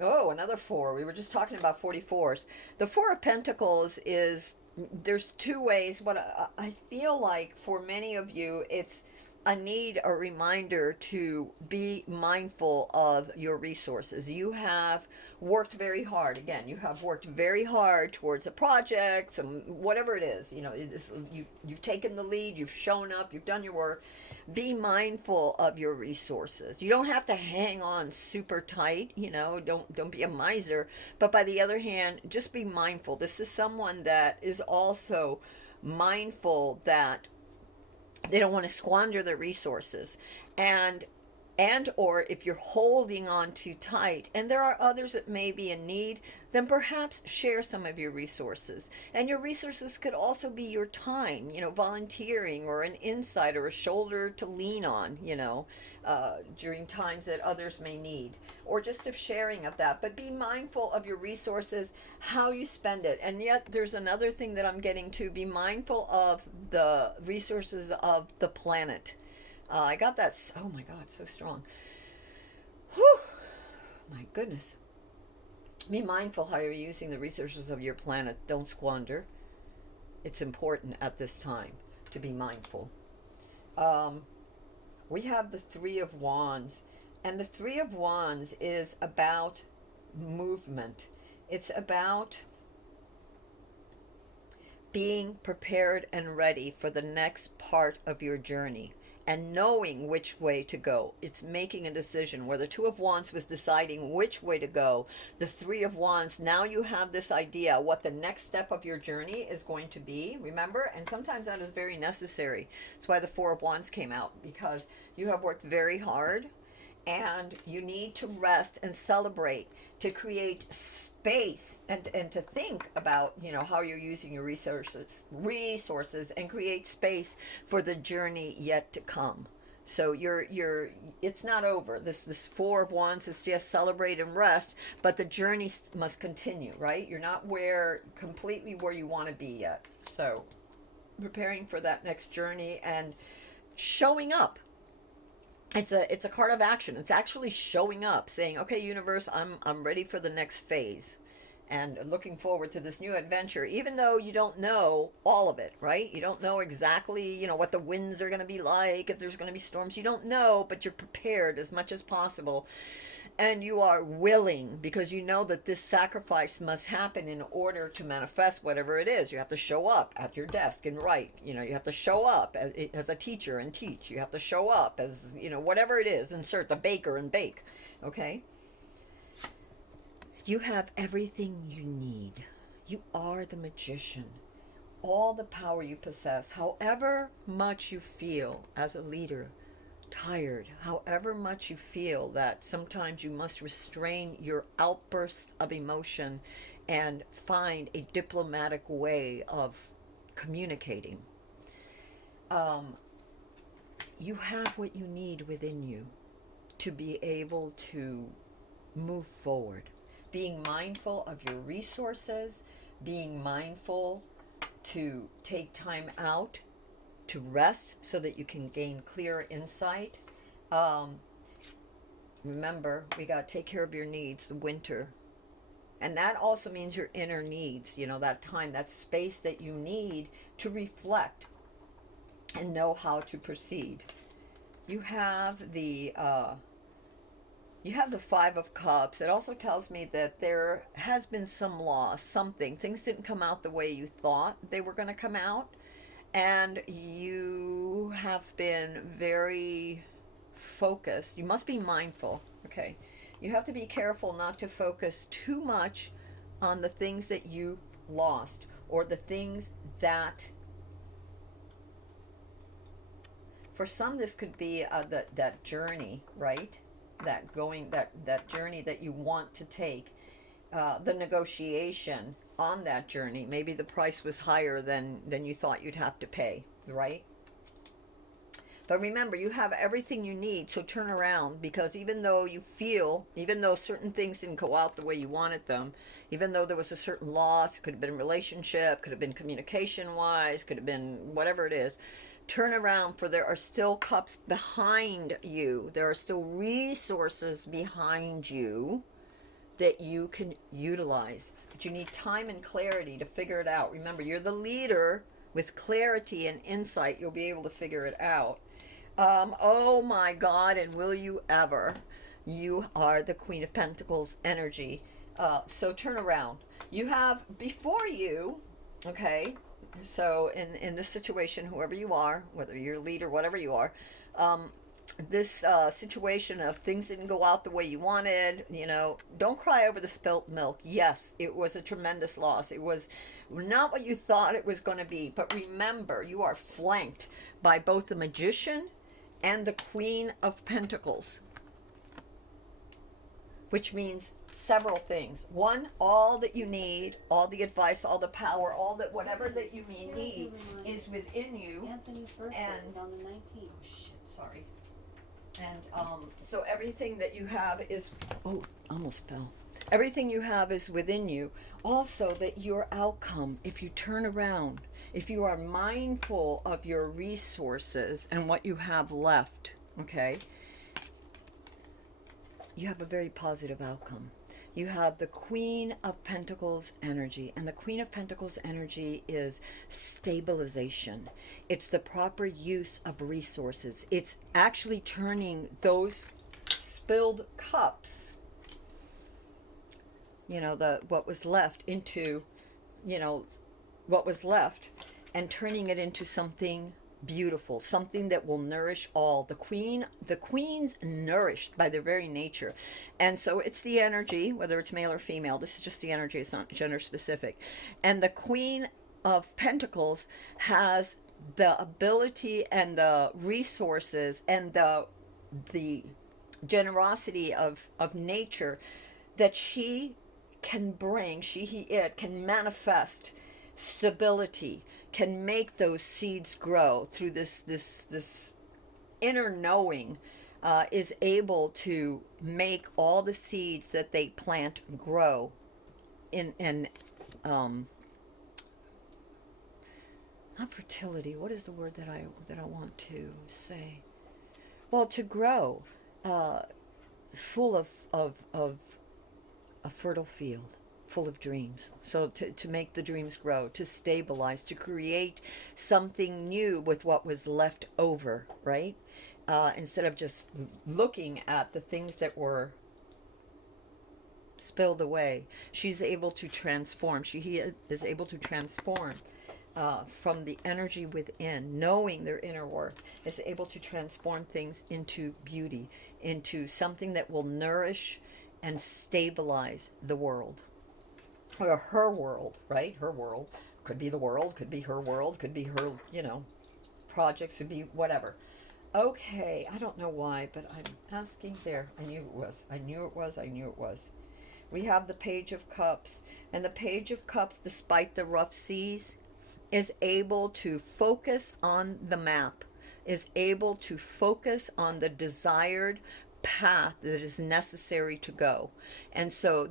Oh, another four. We were just talking about 44s. The Four of Pentacles is, there's two ways. What I feel like for many of you, it's a reminder to be mindful of your resources. You have worked very hard. Again, you have worked very hard towards a project, some whatever it is. You've taken the lead. You've shown up. You've done your work. Be mindful of your resources. You don't have to hang on super tight. Don't be a miser. But by the other hand, just be mindful. This is someone that is also mindful that they don't want to squander their resources, and or if you're holding on too tight and there are others that may be in need, then perhaps share some of your resources. And your resources could also be your time, volunteering, or an insight, or a shoulder to lean on, during times that others may need, or just of sharing of that. But be mindful of your resources, how you spend it. And yet there's another thing that I'm getting to: be mindful of the resources of the planet. I got that. Oh my God, so strong. Whew, my goodness. Be mindful how you're using the resources of your planet. Don't squander. It's important at this time to be mindful. We have the Three of Wands. And the Three of Wands is about movement. It's about being prepared and ready for the next part of your journey. and knowing which way to go. It's making a decision. Where the Two of Wands was deciding which way to go, the Three of Wands, now you have this idea what the next step of your journey is going to be, remember? And sometimes that is very necessary. That's why the Four of Wands came out, because you have worked very hard and you need to rest and celebrate, to create space and to think about, you know, how you're using your resources and create space for the journey yet to come. So you're it's not over. This Four of Wands is just celebrate and rest, but the journey must continue, right? You're not where completely where you want to be yet. So preparing for that next journey and showing up. It's a card of action. It's actually showing up, saying, "Okay, universe, I'm ready for the next phase." And looking forward to this new adventure, even though you don't know all of it, right? You don't know exactly, you know, what the winds are going to be like, if there's going to be storms. You don't know, but you're prepared as much as possible. And you are willing, because you know that this sacrifice must happen in order to manifest whatever it is. You have to show up at your desk and write. You know, you have to show up as a teacher and teach. You have to show up as, you know, whatever it is. Insert the baker and bake. Okay? You have everything you need. You are the magician. All the power you possess, however much you feel as a leader tired, however much you feel that sometimes you must restrain your outburst of emotion and find a diplomatic way of communicating. You have what you need within you to be able to move forward. Being mindful of your resources, being mindful to take time out to rest so that you can gain clear insight. Remember, we got to take care of your needs, the winter. And that also means your inner needs, you know, that time, that space that you need to reflect and know how to proceed. You have the Five of Cups. It also tells me that there has been some loss, something. Things didn't come out the way you thought they were going to come out. And you have been very focused. You must be mindful, okay? You have to be careful not to focus too much on the things that you lost, or the things that, for some, this could be that journey, right? That journey that you want to take. The negotiation on that journey. Maybe the price was higher than you thought you'd have to pay, right? But remember, you have everything you need, so turn around, because even though certain things didn't go out the way you wanted them, even though there was a certain loss, could have been relationship, could have been communication-wise, could have been whatever it is, turn around, for there are still cups behind you. There are still resources behind you that you can utilize. But you need time and clarity to figure it out. Remember, you're the leader. With clarity and insight, you'll be able to figure it out. Oh my God, and will you ever? You are the Queen of Pentacles energy. So turn around. You have before you, okay, so in this situation, whoever you are, whether you're a leader, whatever you are, this situation of things didn't go out the way you wanted, you know, don't cry over the spilt milk. Yes, it was a tremendous loss. It was not what you thought it was going to be. But remember, you are flanked by both the Magician and the Queen of Pentacles, which means several things. One, all that you need, all the advice, all the power, all that, whatever that you may need is within you. Anthony's birthday is on the 19th. Oh shit, sorry. And so everything that you have is, oh, almost fell. Everything you have is within you. Also, that your outcome, if you turn around, if you are mindful of your resources and what you have left, okay, you have a very positive outcome. You have the Queen of Pentacles energy, and the Queen of Pentacles energy is stabilization. It's the proper use of resources. It's actually turning those spilled cups, you know, what was left into, you know, what was left, and turning it into something beautiful, something that will nourish all. The queen's nourished by their very nature. And so it's the energy, whether it's male or female, this is just the energy, it's not gender specific. And the Queen of Pentacles has the ability and the resources and the generosity of nature that she can bring, it can manifest stability, can make those seeds grow through this inner knowing, is able to make all the seeds that they plant grow in not fertility. What is the word that I want to say? Well, to grow, uh, full of a fertile field, full of dreams. So to make the dreams grow, to stabilize, to create something new with what was left over, right? Instead of just looking at the things that were spilled away, she's able to transform. He is able to transform from the energy within, knowing their inner worth, is able to transform things into beauty, into something that will nourish and stabilize the world. Or her world, right? Her world. Could be the world, could be her world, could be her, projects, could be whatever. Okay, I don't know why, but I'm asking there. I knew it was. I knew it was. I knew it was. We have the Page of Cups. And the Page of Cups, despite the rough seas, is able to focus on the map, is able to focus on the desired path that is necessary to go. And so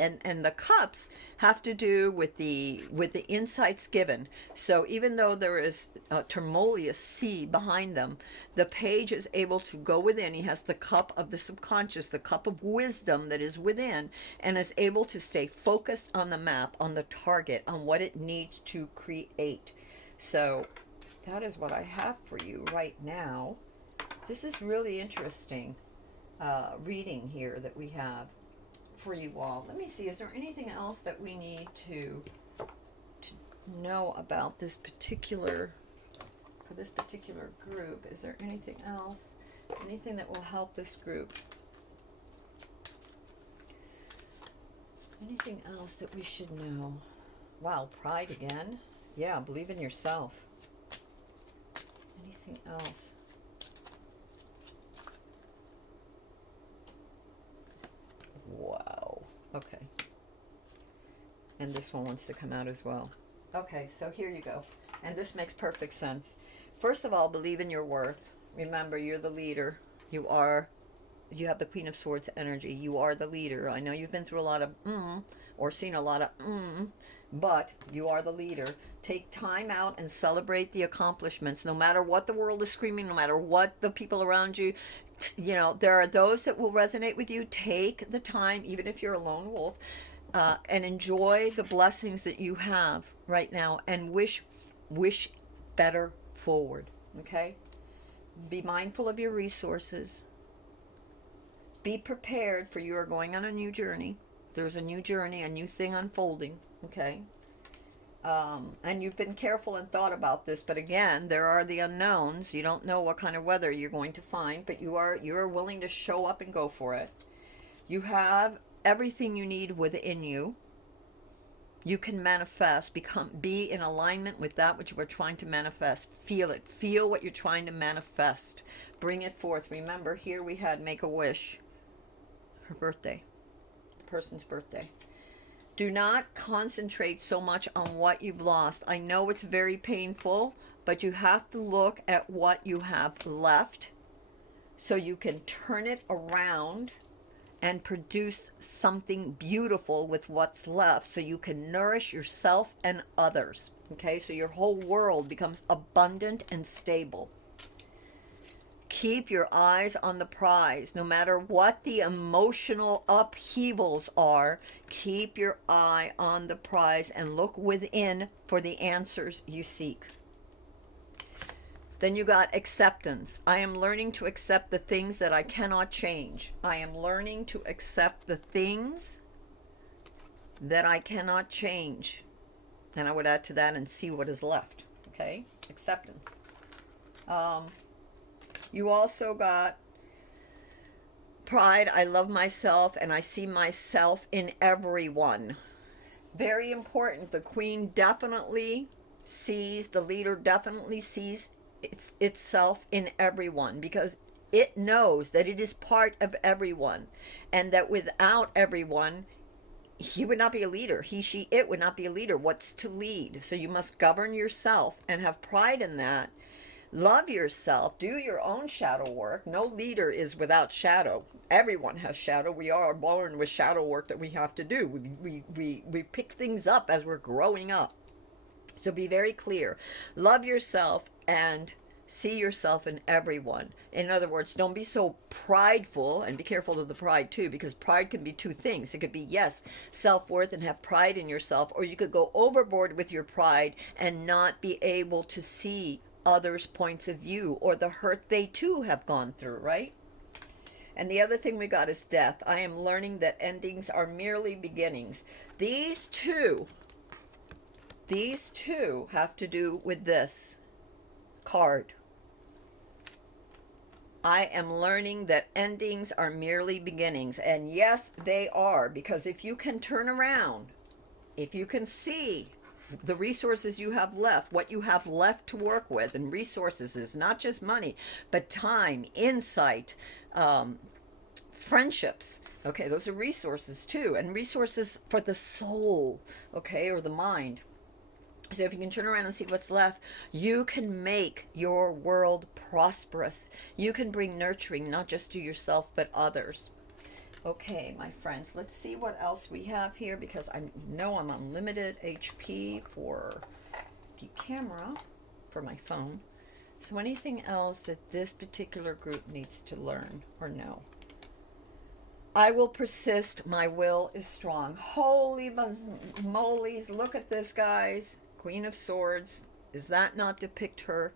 and the cups have to do with the insights given. So even though there is a tumultuous sea behind them, the page is able to go within. He has the cup of the subconscious, the cup of wisdom that is within, and is able to stay focused on the map, on the target, on what it needs to create. So that is what I have for you right now. This is really interesting reading here that we have for you all. Let me see, is there anything else that we need to know about this particular, for this particular group? Is there anything else, anything that will help this group? Anything else that we should know? Wow, pride again. Yeah, believe in yourself. Anything else? Wow. Okay. And this one wants to come out as well. Okay, so here you go. And this makes perfect sense. First of all, believe in your worth. Remember, you're the leader. You have the Queen of Swords energy. You are the leader. I know you've been through a lot of or seen a lot of but you are the leader. Take time out and celebrate the accomplishments, no matter what the world is screaming, no matter what the people around you, there are those that will resonate with you. Take the time, even if you're a lone wolf, and enjoy the blessings that you have right now, and wish better forward. Okay? Be mindful of your resources. Be prepared, for you are going on a new journey. There's a new journey, a new thing unfolding. Okay? And you've been careful and thought about this, but again, there are the unknowns. You don't know what kind of weather you're going to find, but you're willing to show up and go for it. You have everything you need within you. You can manifest, be in alignment with that which you are trying to manifest. Feel it. Feel what you're trying to manifest. Bring it forth. Remember, here we had Make a Wish. Her birthday. The person's birthday. Do not concentrate so much on what you've lost. I know it's very painful, but you have to look at what you have left so you can turn it around and produce something beautiful with what's left, so you can nourish yourself and others. Okay, so your whole world becomes abundant and stable. Keep your eyes on the prize. No matter what the emotional upheavals are, keep your eye on the prize and look within for the answers you seek. Then you got acceptance. I am learning to accept the things that I cannot change. I am learning to accept the things that I cannot change. And I would add to that, and see what is left. Okay, acceptance. You also got pride. I love myself and I see myself in everyone. Very important. The queen definitely sees, the leader definitely sees itself in everyone, because it knows that it is part of everyone, and that without everyone, he would not be a leader. He, she, it would not be a leader. What's to lead? So you must govern yourself and have pride in that. Love yourself. Do your own shadow work. No leader is without shadow. Everyone has shadow. We are born with shadow work that we have to do. We pick things up as we're growing up. So be very clear. Love yourself and see yourself in everyone. In other words, don't be so prideful, and be careful of the pride too, because pride can be two things. It could be, yes, self-worth and have pride in yourself, or you could go overboard with your pride and not be able to see others' points of view or the hurt they too have gone through, right? And the other thing we got is death. I am learning that endings are merely beginnings. These two have to do with this card. I am learning that endings are merely beginnings. And yes, they are, because if you can turn around, if you can see the resources you have left, what you have left to work with, and resources is not just money, but time, insight, friendships. Okay, those are resources too, and resources for the soul, okay, or the mind. So if you can turn around and see what's left, you can make your world prosperous. You can bring nurturing, not just to yourself, but others. Okay, my friends, let's see what else we have here, because I know I'm on limited HP for the camera, for my phone. So anything else that this particular group needs to learn or know? I will persist. My will is strong. Holy molies, look at this, guys. Queen of Swords. Does that not depict her?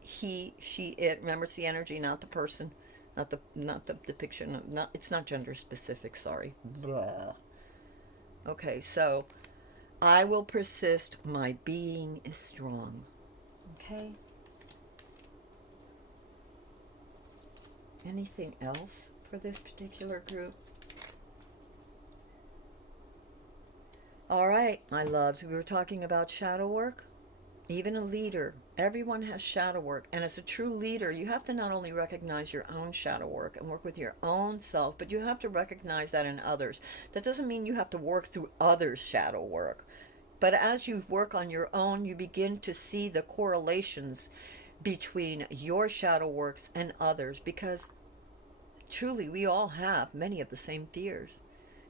He, she, it. Remember, it's the energy, not the person. Not the depiction. Not, it's not gender specific, sorry. Blah. Okay, so I will persist. My being is strong. Okay. Anything else for this particular group? All right, my loves, we were talking about shadow work. Even a leader, everyone has shadow work. And as a true leader, you have to not only recognize your own shadow work and work with your own self, but you have to recognize that in others. That doesn't mean you have to work through others' shadow work. But as you work on your own, you begin to see the correlations between your shadow works and others, because truly we all have many of the same fears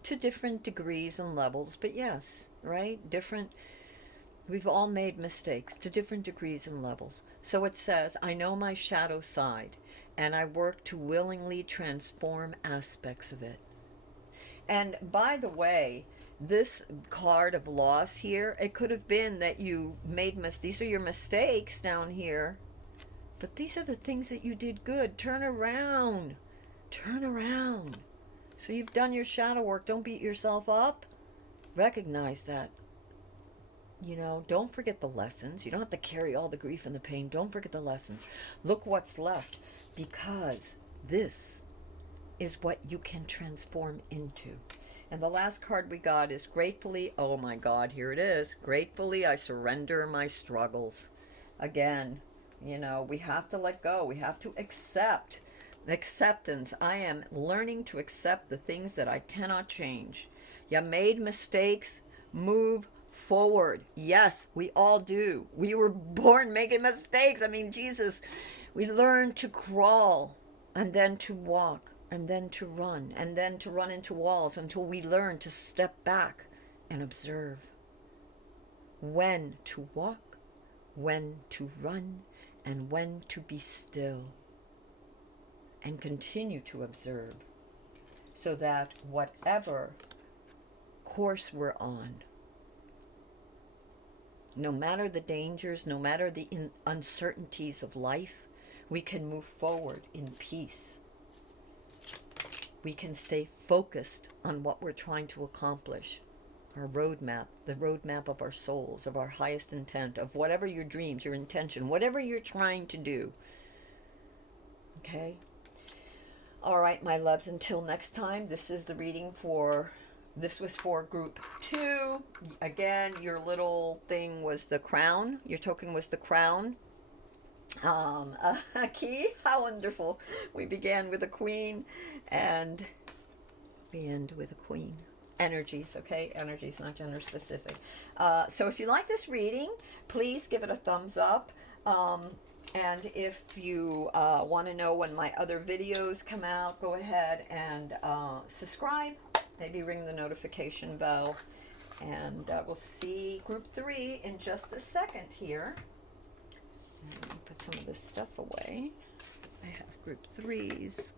to different degrees and levels, but yes, right? Different. We've all made mistakes to different degrees and levels. So it says, I know my shadow side, and I work to willingly transform aspects of it. And by the way, this card of loss here, it could have been that you made these are your mistakes down here, but these are the things that you did good. Turn around. Turn around. So you've done your shadow work. Don't beat yourself up. Recognize that. You know, don't forget the lessons. You don't have to carry all the grief and the pain. Don't forget the lessons. Look what's left, because this is what you can transform into. And the last card we got is gratefully. Oh my God, here it is. Gratefully, I surrender my struggles. Again, you know, we have to let go. We have to accept. Acceptance. I am learning to accept the things that I cannot change. You made mistakes. Move forward. Yes, we all do. We were born making mistakes. I mean, Jesus, we learn to crawl and then to walk and then to run and then to run into walls until we learn to step back and observe when to walk, when to run, and when to be still, and continue to observe, so that whatever course we're on, no matter the dangers, no matter the uncertainties of life, we can move forward in peace. We can stay focused on what we're trying to accomplish. our roadmap, the roadmap of our souls, of our highest intent, of whatever your dreams, your intention, whatever you're trying to do. Okay? All right, my loves, until next time, this is the reading this was for group 2. Again, your little thing was the crown. Your token was the crown. Key, how wonderful. We began with a queen and we end with a queen. Energies, okay? Energies, not gender specific. So if you like this reading, please give it a thumbs up. And if you want to know when my other videos come out, go ahead and subscribe. Maybe ring the notification bell. And we'll see group 3 in just a second here. And put some of this stuff away. I have group 3's.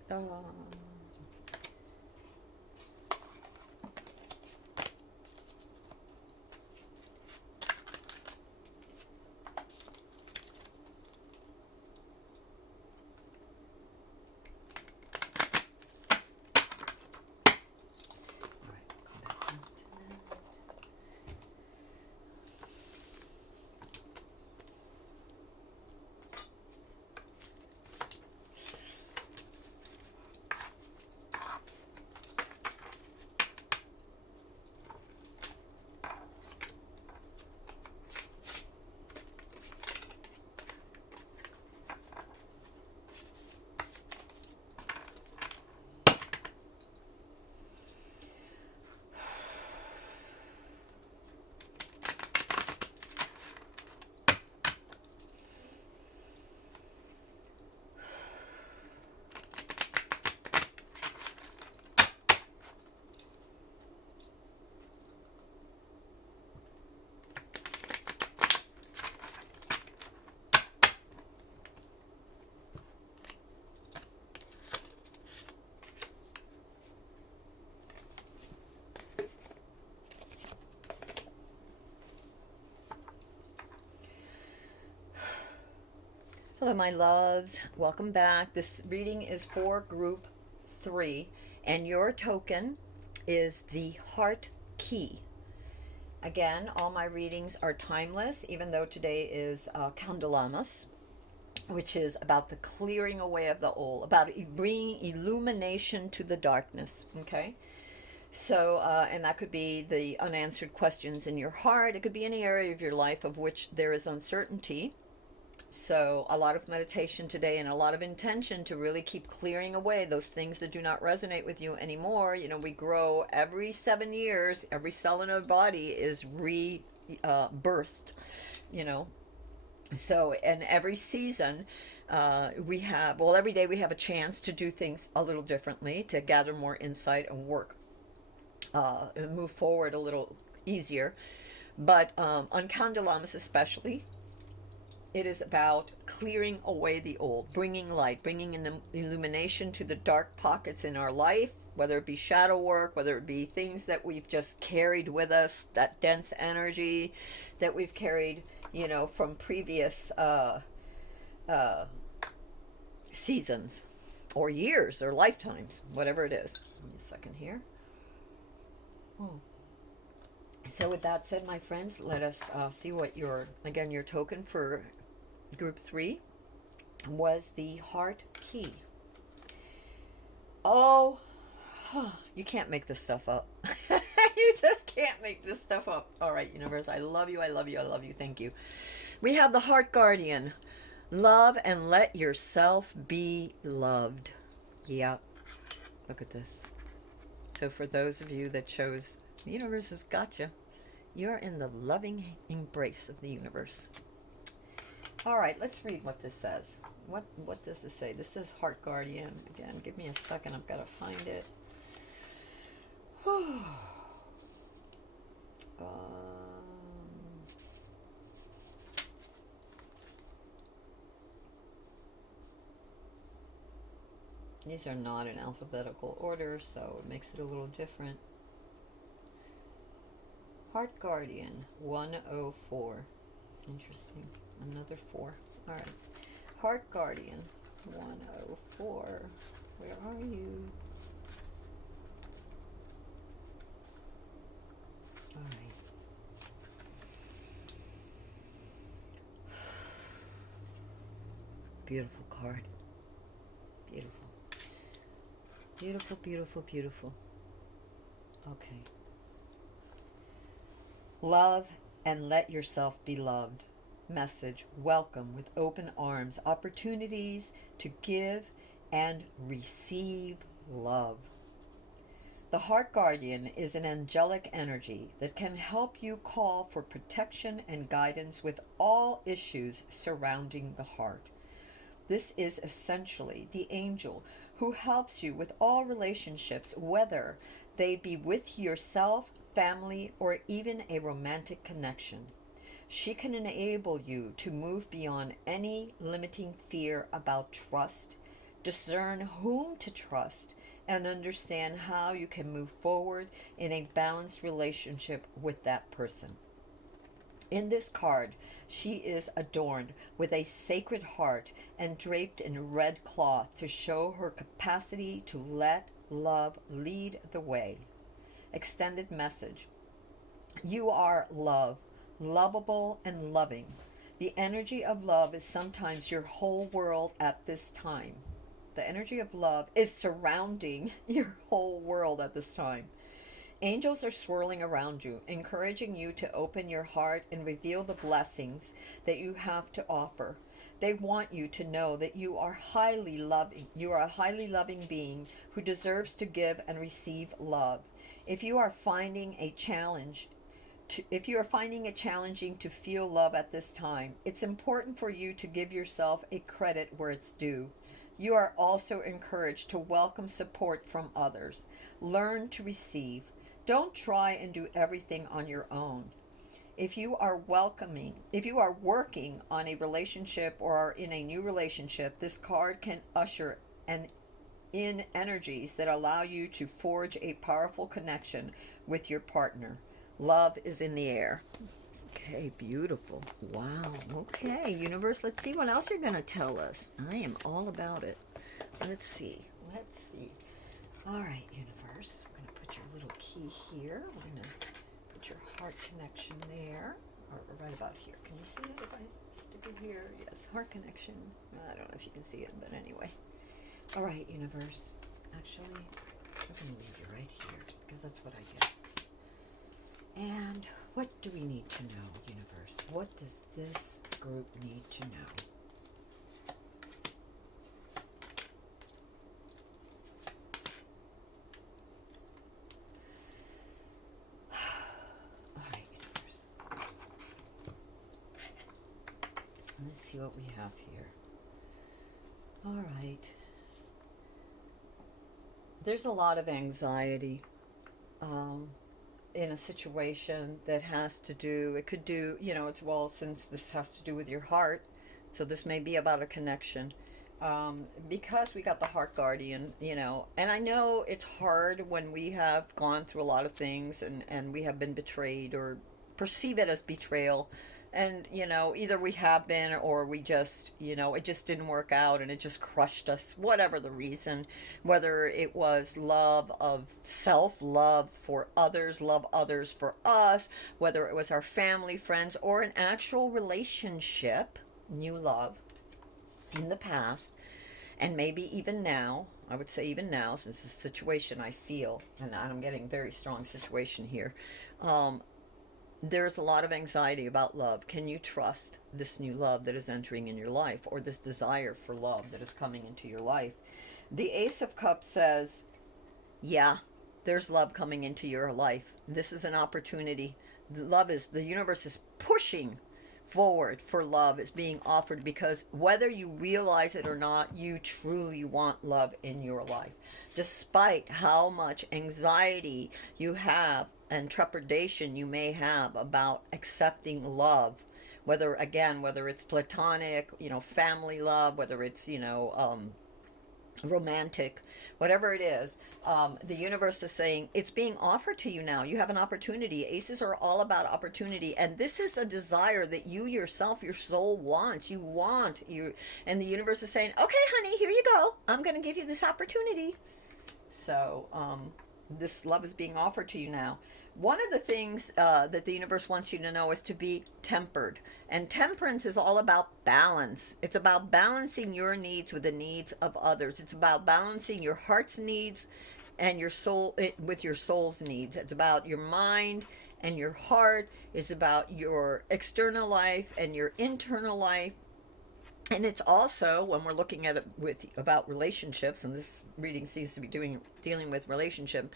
Hello, my loves. Welcome back. This reading is for group 3, and your token is the heart key. Again, all my readings are timeless, even though today is Candlemas, which is about the clearing away of the old, about bringing illumination to the darkness. Okay? So, and that could be the unanswered questions in your heart. It could be any area of your life of which there is uncertainty. So a lot of meditation today and a lot of intention to really keep clearing away those things that do not resonate with you anymore. You know, we grow every 7 years. Every cell in our body is birthed, you know. So, and every season we have, well, every day we have a chance to do things a little differently, to gather more insight and work and move forward a little easier. But on Candlemas especially, it is about clearing away the old, bringing light, bringing in the illumination to the dark pockets in our life, whether it be shadow work, whether it be things that we've just carried with us, that dense energy that we've carried, you know, from previous seasons or years or lifetimes, whatever it is. Give me a second here. So with that said, my friends, let us see what your token for group 3 was the heart key. Oh, you can't make this stuff up. You just can't make this stuff up. All right, universe, I love you, I love you, I love you. Thank you. We have the heart guardian. Love and let yourself be loved. Yep. Look at this. So for those of you that chose, the universe has got you. You're in the loving embrace of the universe. All right, let's read what this says. What does this say? This is Heart Guardian. Again, give me a second. I've got to find it. These are not in alphabetical order, so it makes it a little different. Heart Guardian 104. Interesting. Another 4. All right. Heart Guardian 104. Where are you? All Beautiful card. Beautiful. Beautiful, beautiful, beautiful. Okay. Love and let yourself be loved. Message: welcome with open arms, opportunities to give and receive love. The Heart Guardian is an angelic energy that can help you call for protection and guidance with all issues surrounding the heart. This is essentially the angel who helps you with all relationships, whether they be with yourself, family, or even a romantic connection. She can enable you to move beyond any limiting fear about trust, discern whom to trust, and understand how you can move forward in a balanced relationship with that person. In this card, she is adorned with a sacred heart and draped in red cloth to show her capacity to let love lead the way. Extended message: you are love, lovable and loving. The energy of love is sometimes your whole world at this time. The energy of love is surrounding your whole world at this time. Angels are swirling around you, encouraging you to open your heart and reveal the blessings that you have to offer. They want you to know that you are highly loving. You are a highly loving being who deserves to give and receive love. If you are finding a challenge if you are finding it challenging to feel love at this time, it's important for you to give yourself a credit where it's due. You are also encouraged to welcome support from others. Learn to receive. Don't try and do everything on your own. If you are working on a relationship or are in a new relationship, this card can usher in energies that allow you to forge a powerful connection with your partner. Love is in the air. Okay, beautiful. Wow. Okay, universe, let's see what else you're going to tell us. I am all about it. Let's see. All right, universe. We're going to put your little key here. We're going to put your heart connection there. Or right about here. Can you see it if I stick it here? Yes, heart connection. I don't know if you can see it, but anyway. All right, universe. Actually, I'm going to leave you right here because that's what I get. And what do we need to know, universe? What does this group need to know? All right, universe. Let's see what we have here. All right. There's a lot of anxiety. In a situation that has to do, it could do, since this has to do with your heart, so this may be about a connection. Because we got the heart guardian, and I know it's hard when we have gone through a lot of things and we have been betrayed or perceive it as betrayal. And, either we have been or we just, it just didn't work out and it just crushed us, whatever the reason, whether it was love of self, love for others, love others for us, whether it was our family, friends, or an actual relationship, new love in the past, and maybe even now. I would say even now, since the situation I feel, and I'm getting very strong situation here, there's a lot of anxiety about love. Can you trust this new love that is entering in your life, or this desire for love that is coming into your life? The Ace of Cups says, yeah, there's love coming into your life. This is an opportunity. The universe is pushing forward for love is being offered, because whether you realize it or not, you truly want love in your life. Despite how much anxiety you have and trepidation you may have about accepting love, whether it's platonic, family love, whether it's, romantic, whatever it is, the universe is saying it's being offered to you now. You have an opportunity. Aces are all about opportunity, and this is a desire that you yourself, your soul wants. And the universe is saying, okay, honey, here you go. I'm going to give you this opportunity. So, This love is being offered to you now. One of the things that the universe wants you to know is to be tempered. And temperance is all about balance. It's about balancing your needs with the needs of others. It's about balancing your heart's needs and your soul with your soul's needs. It's about your mind and your heart. It's about your external life and your internal life. And it's also, when we're looking at it with about relationships, and this reading seems to be dealing with relationship,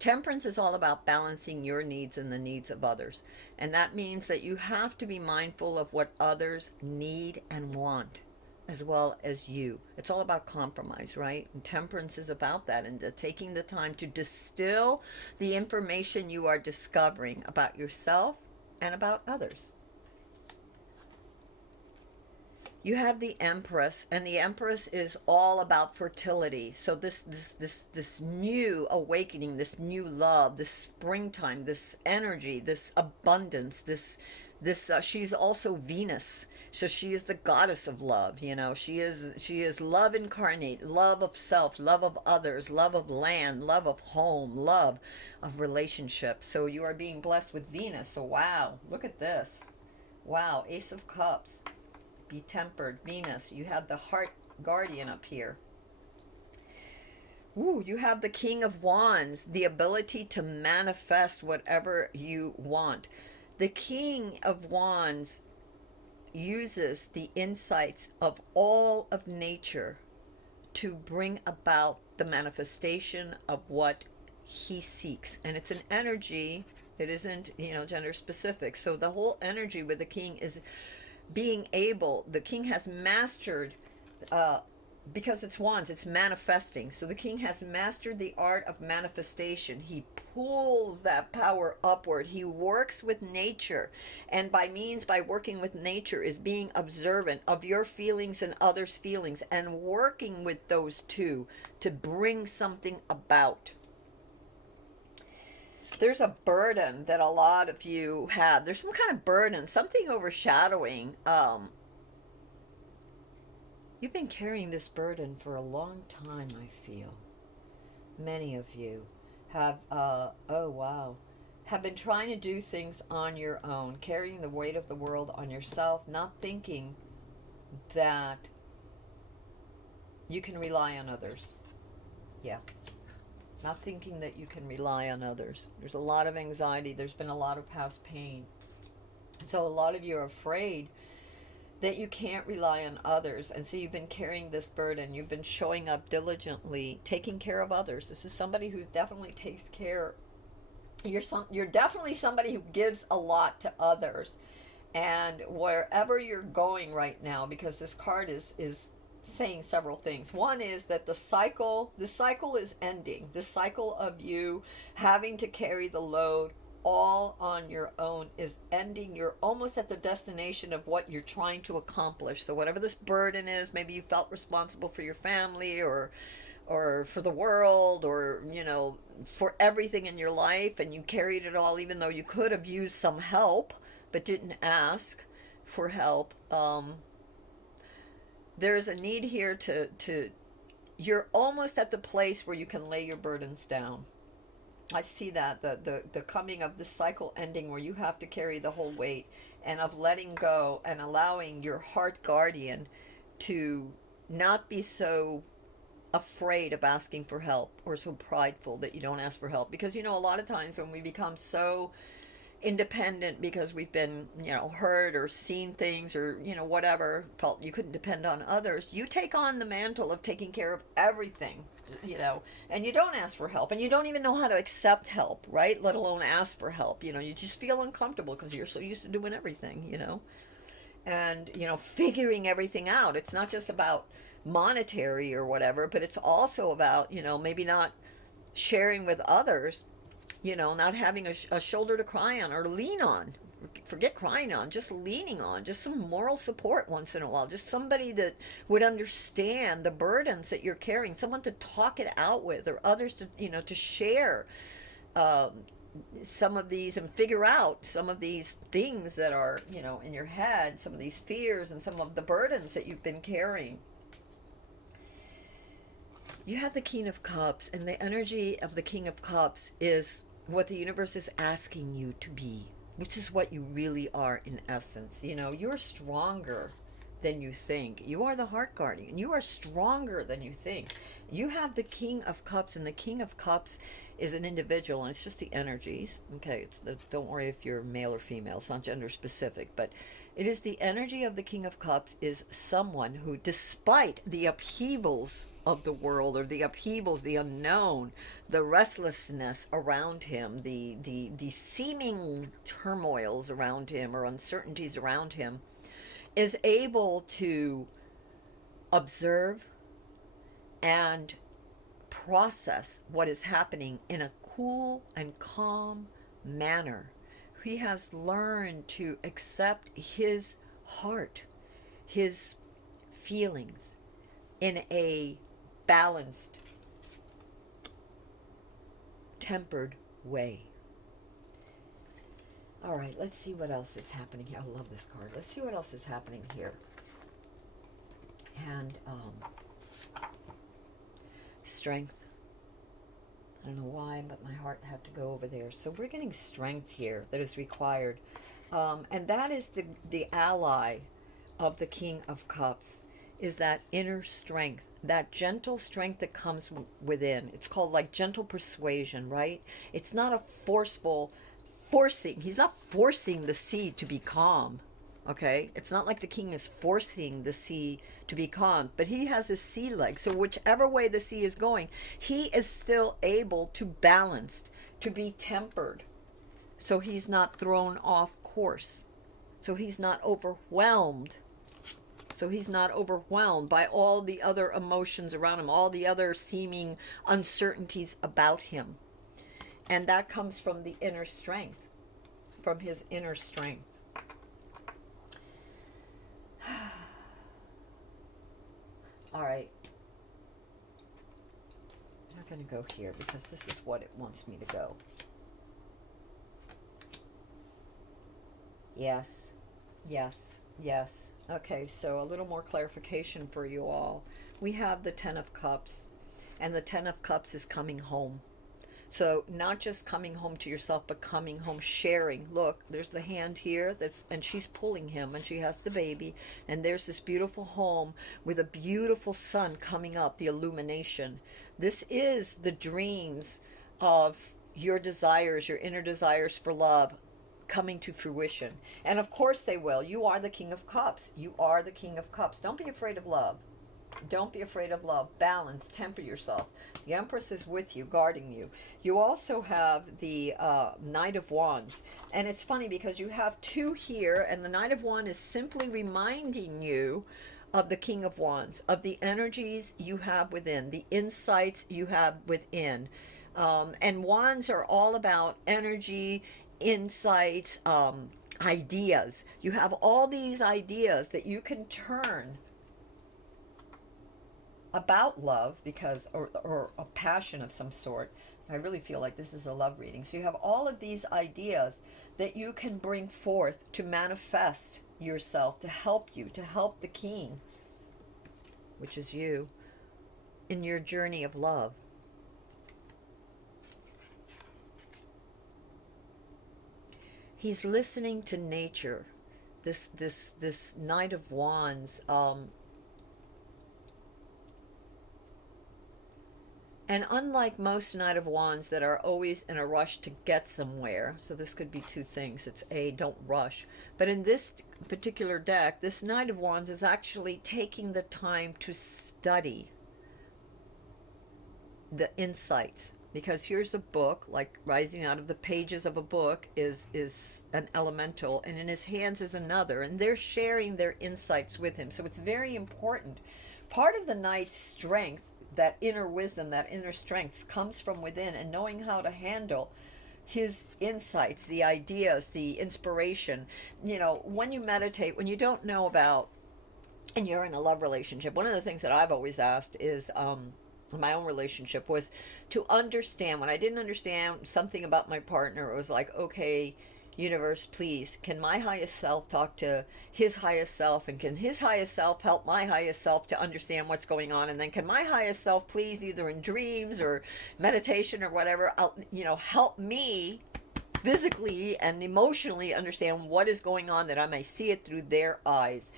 temperance is all about balancing your needs and the needs of others. And that means that you have to be mindful of what others need and want, as well as you. It's all about compromise, right? And temperance is about that, and taking the time to distill the information you are discovering about yourself and about others. You have the Empress, and the Empress is all about fertility. So this new awakening, this new love, this springtime, this energy, this abundance, this she's also Venus. So she is the goddess of love. She is love incarnate, love of self, love of others, love of land, love of home, love of relationships. So you are being blessed with Venus. So wow, look at this. Wow, Ace of Cups. Be tempered, Venus. You have the heart guardian up here. Ooh, you have the King of Wands, the ability to manifest whatever you want. The King of Wands uses the insights of all of nature to bring about the manifestation of what he seeks. And it's an energy, it isn't, gender specific. So the whole energy with the king is being able, the king has mastered, because it's wands, it's manifesting. So the king has mastered the art of manifestation. He pulls that power upward. He works with nature. And by working with nature is being observant of your feelings and others' feelings and working with those two to bring something about. There's a burden that a lot of you have. There's some kind of burden, something overshadowing. You've been carrying this burden for a long time, I feel. Many of you have, have been trying to do things on your own, carrying the weight of the world on yourself, not thinking that you can rely on others. Yeah. Not thinking that you can rely on others. There's a lot of anxiety. There's been a lot of past pain. So a lot of you are afraid that you can't rely on others. And so you've been carrying this burden. You've been showing up diligently, taking care of others. This is somebody who definitely takes care. You're definitely somebody who gives a lot to others. And wherever you're going right now, because this card is saying several things. One is that the cycle is ending. The cycle of you having to carry the load all on your own is ending. You're almost at the destination of what you're trying to accomplish. So whatever this burden is, maybe you felt responsible for your family or for the world, or for everything in your life, and you carried it all even though you could have used some help but didn't ask for help. There's a need here to you're almost at the place where you can lay your burdens down. I see that the coming of the cycle ending where you have to carry the whole weight, and of letting go and allowing your heart guardian to not be so afraid of asking for help or so prideful that you don't ask for help. Because a lot of times when we become so independent because we've been hurt or seen things or whatever, felt you couldn't depend on others, you take on the mantle of taking care of everything, and you don't ask for help, and you don't even know how to accept help, right, let alone ask for help. You just feel uncomfortable because you're so used to doing everything, and figuring everything out. It's not just about monetary or whatever, but it's also about maybe not sharing with others, not having a shoulder to cry on or lean on. Forget crying on, just leaning on, just some moral support once in a while, just somebody that would understand the burdens that you're carrying, someone to talk it out with, or others to to share some of these and figure out some of these things that are in your head, some of these fears and some of the burdens that you've been carrying. You have the King of Cups, and the energy of the King of Cups is what the universe is asking you to be, which is what you really are in essence. You know, you're stronger than you think. You are the heart guardian. You are stronger than you think. You have the King of Cups, and the King of Cups is an individual, and it's just the energies. Okay, don't worry if you're male or female. It's not gender specific, but it is the energy of the King of Cups is someone who, despite the upheavals of the world, or the upheavals, the unknown, the restlessness around him, the seeming turmoils around him or uncertainties around him, is able to observe and process what is happening in a cool and calm manner. He has learned to accept his heart, his feelings in a balanced, tempered way. All right, let's see what else is happening here. I love this card. Let's see what else is happening here. And strength. I don't know why, but my heart had to go over there. So we're getting strength here that is required. And that is the ally of the King of Cups, is that inner strength, that gentle strength that comes within. It's called like gentle persuasion, right? It's not a forcing. He's not forcing the sea to be calm. Okay, it's not like the king is forcing the sea to be calm, but he has a sea leg. So whichever way the sea is going, he is still able to balance, to be tempered. So he's not thrown off course. So he's not overwhelmed. So he's not overwhelmed by all the other emotions around him, all the other seeming uncertainties about him. And that comes from the inner strength, from his inner strength. All right. I'm not going to go here because this is what it wants me to go. Yes, yes, yes. Okay, so a little more clarification for you all. We have the Ten of Cups, and the Ten of Cups is coming home. So not just coming home to yourself, but coming home, sharing. Look, there's the hand here, and she's pulling him, and she has the baby, and there's this beautiful home with a beautiful sun coming up, the illumination. This is the dreams of your desires, your inner desires for love, coming to fruition. And of course they will. You are the King of Cups. You are the King of Cups. Don't be afraid of love. Don't be afraid of love. Balance, temper yourself. The Empress is with you, guarding you. You also have the Knight of Wands. And it's funny because you have two here, and the Knight of Wands is simply reminding you of the King of Wands, of the energies you have within, the insights you have within. And wands are all about energy, insights, ideas. You have all these ideas that you can turn about love, because or a passion of some sort. I really feel like this is a love reading. So you have all of these ideas that you can bring forth to manifest yourself, to help you, to help the king, which is you, in your journey of love. He's listening to nature. This Knight of Wands, and unlike most Knight of Wands that are always in a rush to get somewhere, so this could be two things. It's A, don't rush. But in this particular deck, this Knight of Wands is actually taking the time to study the insights. Because here's a book, like rising out of the pages of a book is an elemental, and in his hands is another, and they're sharing their insights with him. So it's very important. Part of the knight's strength, that inner wisdom, that inner strength, comes from within, and knowing how to handle his insights, the ideas, the inspiration. You know, when you meditate, when you don't know about, and you're in a love relationship, one of the things that I've always asked is, my own relationship, was to understand. When I didn't understand something about my partner, it was like, okay, Universe, please, can my highest self talk to his highest self, and can his highest self help my highest self to understand what's going on, and then can my highest self please, either in dreams or meditation or whatever, help me physically and emotionally understand what is going on, that I may see it through their eyes.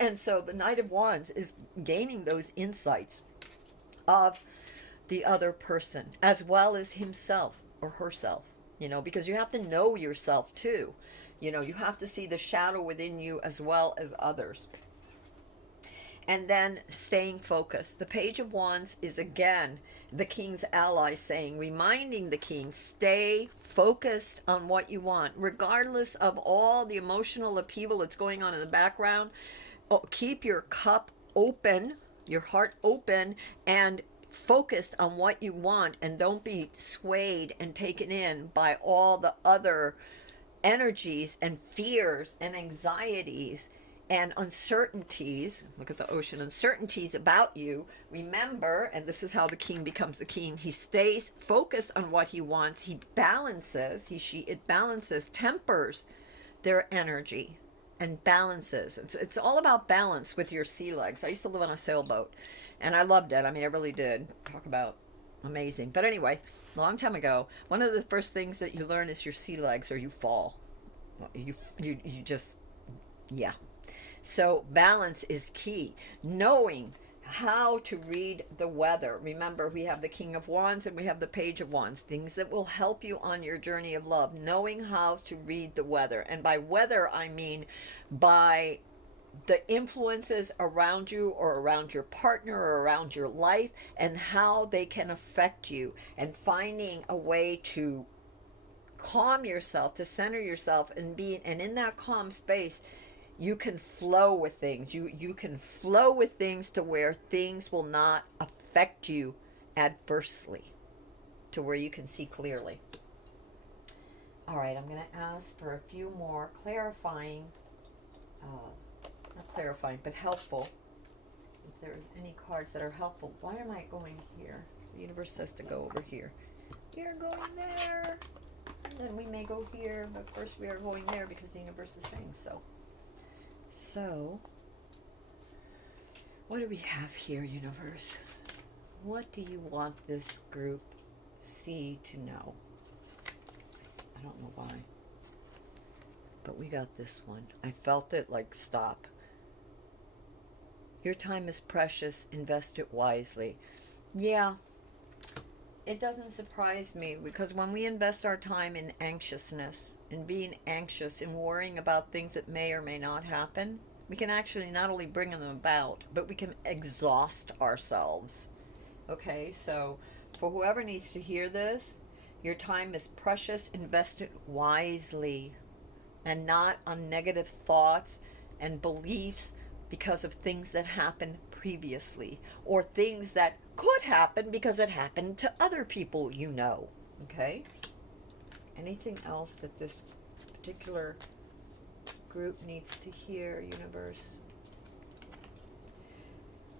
And so the Knight of Wands is gaining those insights of the other person as well as himself or herself, because you have to know yourself too. You have to see the shadow within you as well as others. And then staying focused. The Page of Wands is again the King's ally, saying, reminding the King, stay focused on what you want, regardless of all the emotional upheaval that's going on in the background. Keep your cup open, your heart open, and focused on what you want, and don't be swayed and taken in by all the other energies and fears and anxieties and uncertainties. Look at the ocean. Uncertainties about you. Remember, and this is how the king becomes the king, he stays focused on what he wants. He balances, it balances, tempers their energy and balances. It's all about balance with your sea legs. I used to live on a sailboat and I loved it. I mean, I really did. Talk about amazing. But anyway, a long time ago, one of the first things that you learn is your sea legs, or you fall. You just, yeah. So balance is key. Knowing how to read the weather. Remember, we have the King of Wands and we have the Page of Wands. Things that will help you on your journey of love. Knowing how to read the weather. And by weather, I mean by the influences around you or around your partner or around your life, and how they can affect you, and finding a way to calm yourself, to center yourself, and in that calm space you can flow with things. You can flow with things to where things will not affect you adversely, to where you can see clearly. All right, I'm going to ask for a few more clarifying, not clarifying, but helpful. If there's any cards that are helpful. Why am I going here? The universe says to go over here. We are going there. And then we may go here, but first we are going there because the universe is saying so. So, what do we have here, universe? What do you want this group C to know? I don't know why, but we got this one. I felt it like stop. Your time is precious. Invest it wisely. Yeah, it doesn't surprise me, because when we invest our time in anxiousness, in being anxious, in worrying about things that may or may not happen, we can actually not only bring them about, but we can exhaust ourselves. Okay, so for whoever needs to hear this, your time is precious. Invest it wisely, and not on negative thoughts and beliefs because of things that happened previously, or things that could happen because it happened to other people you know. Okay? Anything else that this particular group needs to hear, universe?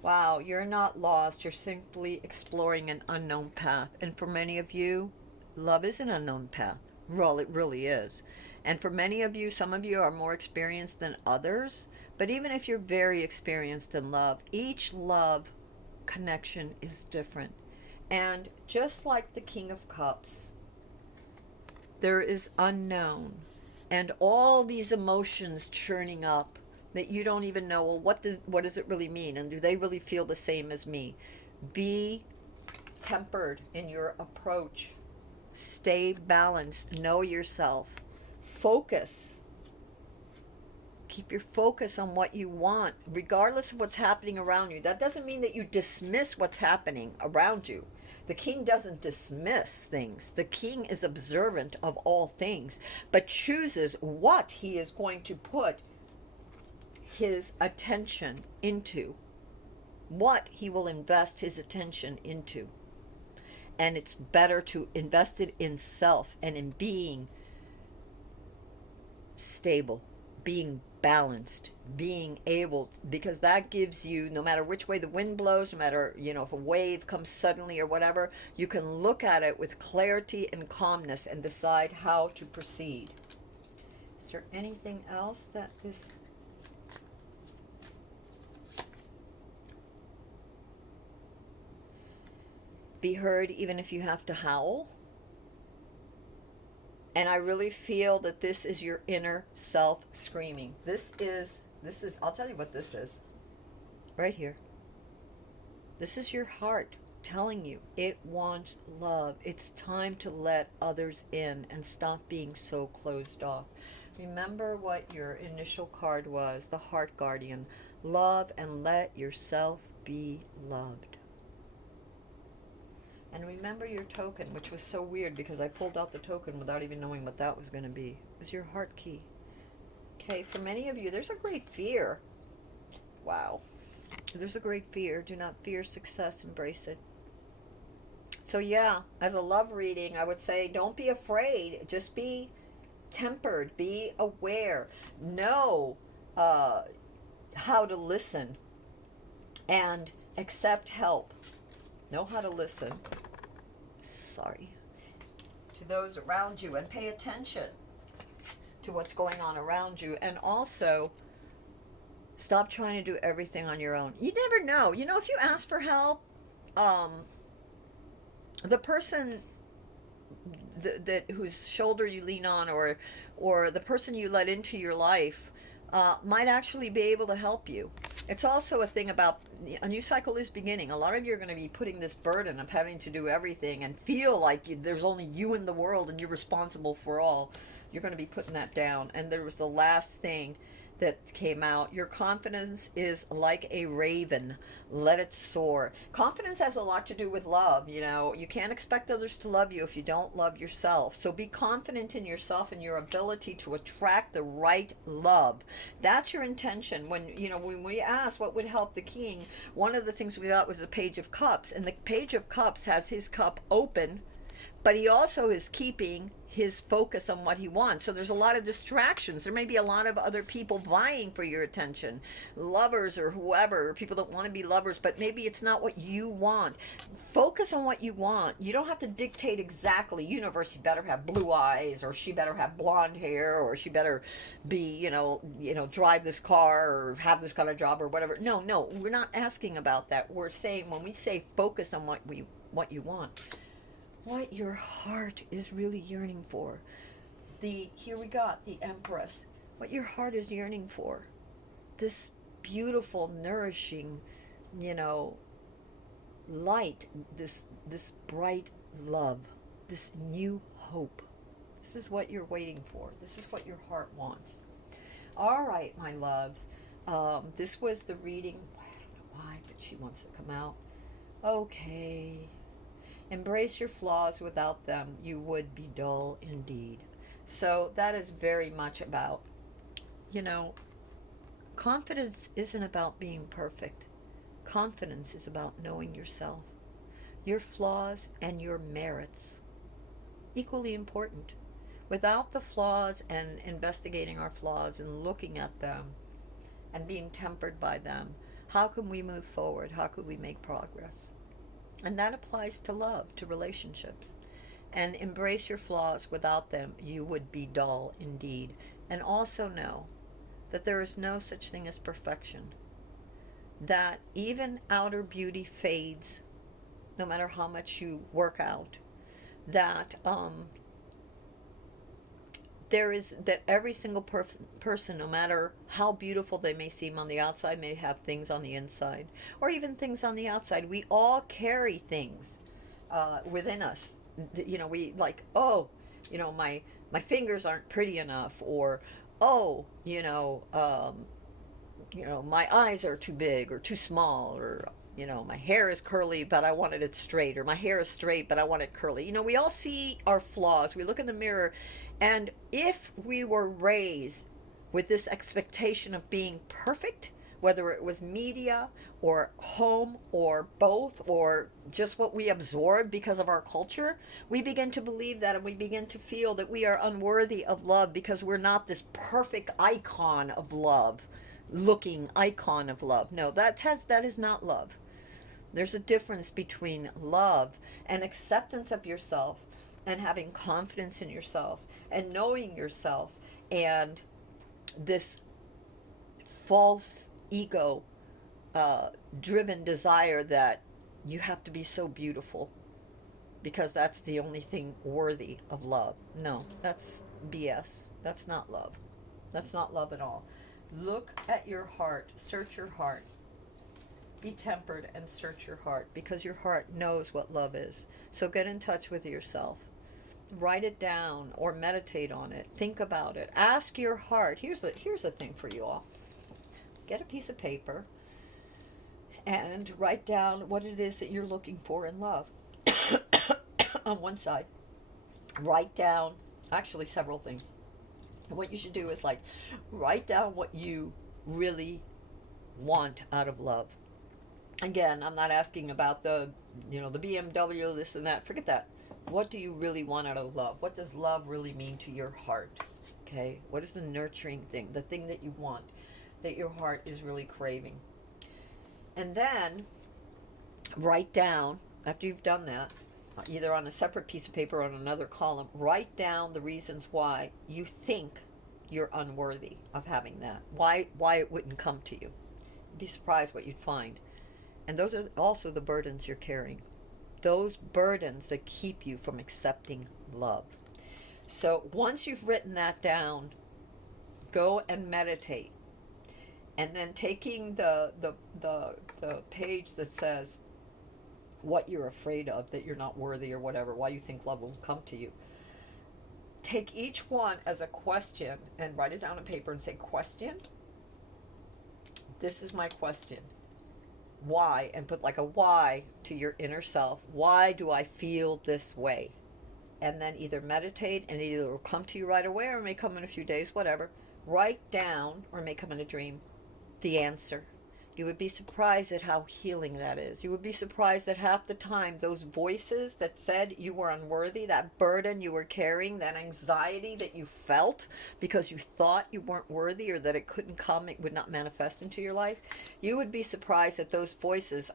Wow, you're not lost. You're simply exploring an unknown path. And for many of you, love is an unknown path. Well, it really is. And for many of you, some of you are more experienced than others. But even if you're very experienced in love, each love connection is different. And just like the King of Cups, there is unknown and all these emotions churning up that you don't even know, well, what does it really mean, and do they really feel the same as me? Be tempered in your approach. Stay balanced. Know yourself. Focus. Keep your focus on what you want, regardless of what's happening around you. That doesn't mean that you dismiss what's happening around you. The king doesn't dismiss things. The king is observant of all things, but chooses what he is going to put his attention into, what he will invest his attention into. And it's better to invest it in self and in being stable, being balanced, being able, because that gives you, no matter which way the wind blows, no matter, if a wave comes suddenly or whatever, you can look at it with clarity and calmness and decide how to proceed. Is there anything else that is... Be heard even if you have to howl. And I really feel that this is your inner self screaming. This is, I'll tell you what this is. Right here. This is your heart telling you it wants love. It's time to let others in and stop being so closed off. Remember what your initial card was, the heart guardian. Love and let yourself be loved. And remember your token, which was so weird because I pulled out the token without even knowing what that was going to be. It was your heart key. Okay, for many of you, there's a great fear. Wow. There's a great fear. Do not fear success. Embrace it. So yeah, as a love reading, I would say don't be afraid. Just be tempered. Be aware. Know how to listen and accept help. Know how to listen. Sorry. To those around you, and pay attention to what's going on around you. And also, stop trying to do everything on your own. You never know. If you ask for help, the person that whose shoulder you lean on, or the person you let into your life, might actually be able to help you. It's also a thing about a new cycle is beginning. A lot of you are going to be putting this burden of having to do everything and feel like there's only you in the world and you're responsible for all. You're going to be putting that down. And there was the last thing that came out. Your confidence is like a raven. Let it soar. Confidence has a lot to do with love. You can't expect others to love you if you don't love yourself. So be confident in yourself and your ability to attract the right love. That's your intention. When we asked what would help the king, one of the things we got was the Page of Cups. And the Page of Cups has his cup open, but he also is keeping his focus on what he wants. So there's a lot of distractions. There may be a lot of other people vying for your attention, lovers or whoever, or people that want to be lovers, but maybe it's not what you want. Focus on what you want. You don't have to dictate exactly, universe, you better have blue eyes, or she better have blonde hair, or she better be, drive this car, or have this kind of job, or whatever. No, we're not asking about that. We're saying, when we say focus on what you want, what your heart is really yearning for. Here we got the Empress. What your heart is yearning for. This beautiful, nourishing, light, this bright love, this new hope. This is what you're waiting for. This is what your heart wants. All right, my loves. This was the reading. I don't know why, but she wants to come out. Okay. Embrace your flaws. Without them, you would be dull indeed. So that is very much about, confidence isn't about being perfect. Confidence is about knowing yourself, your flaws and your merits. Equally important. Without the flaws and investigating our flaws and looking at them and being tempered by them, how can we move forward? How could we make progress? And that applies to love, to relationships. And embrace your flaws. Without them, you would be dull indeed. And also know that there is no such thing as perfection. That even outer beauty fades, no matter how much you work out. That that every single person, no matter how beautiful they may seem on the outside, may have things on the inside, or even things on the outside. We all carry things within us. We like, my fingers aren't pretty enough, or my eyes are too big or too small, or my hair is curly but I wanted it straight, or my hair is straight but I want it curly. We all see our flaws. We look in the mirror, and if we were raised with this expectation of being perfect, whether it was media or home or both or just what we absorb because of our culture, we begin to believe that, and we begin to feel that we are unworthy of love because we're not this perfect icon of love, looking icon of love. No, that is not love. There's a difference between love and acceptance of yourself and having confidence in yourself and knowing yourself, and this false ego driven desire that you have to be so beautiful because that's the only thing worthy of love. No, that's BS. That's not love. That's not love at all. Look at your heart, search your heart. Be tempered and search your heart, because your heart knows what love is. So get in touch with yourself. Write it down or meditate on it. Think about it. Ask your heart. Here's the thing for you all. Get a piece of paper and write down what it is that you're looking for in love. On one side, write down actually several things. And what you should do is like write down what you really want out of love. Again, I'm not asking about the BMW, this and that. Forget that. What do you really want out of love? What does love really mean to your heart? Okay? What is the nurturing thing, the thing that you want, that your heart is really craving? And then write down, after you've done that, either on a separate piece of paper or on another column, write down the reasons why you think you're unworthy of having that. Why it wouldn't come to you. You'd be surprised what you'd find. And those are also the burdens you're carrying. Those burdens that keep you from accepting love. So once you've written that down, go and meditate. And then taking the page that says what you're afraid of, that you're not worthy or whatever, why you think love will come to you. Take each one as a question and write it down on paper and say, question. This is my question. Why? And put like a why to your inner self. Why do I feel this way? And then either meditate, and either it will come to you right away or it may come in a few days, whatever. Write down, or it may come in a dream, the answer. You would be surprised at how healing that is. You would be surprised that half the time those voices that said you were unworthy, that burden you were carrying, that anxiety that you felt because you thought you weren't worthy or that it couldn't come, it would not manifest into your life, you would be surprised that those voices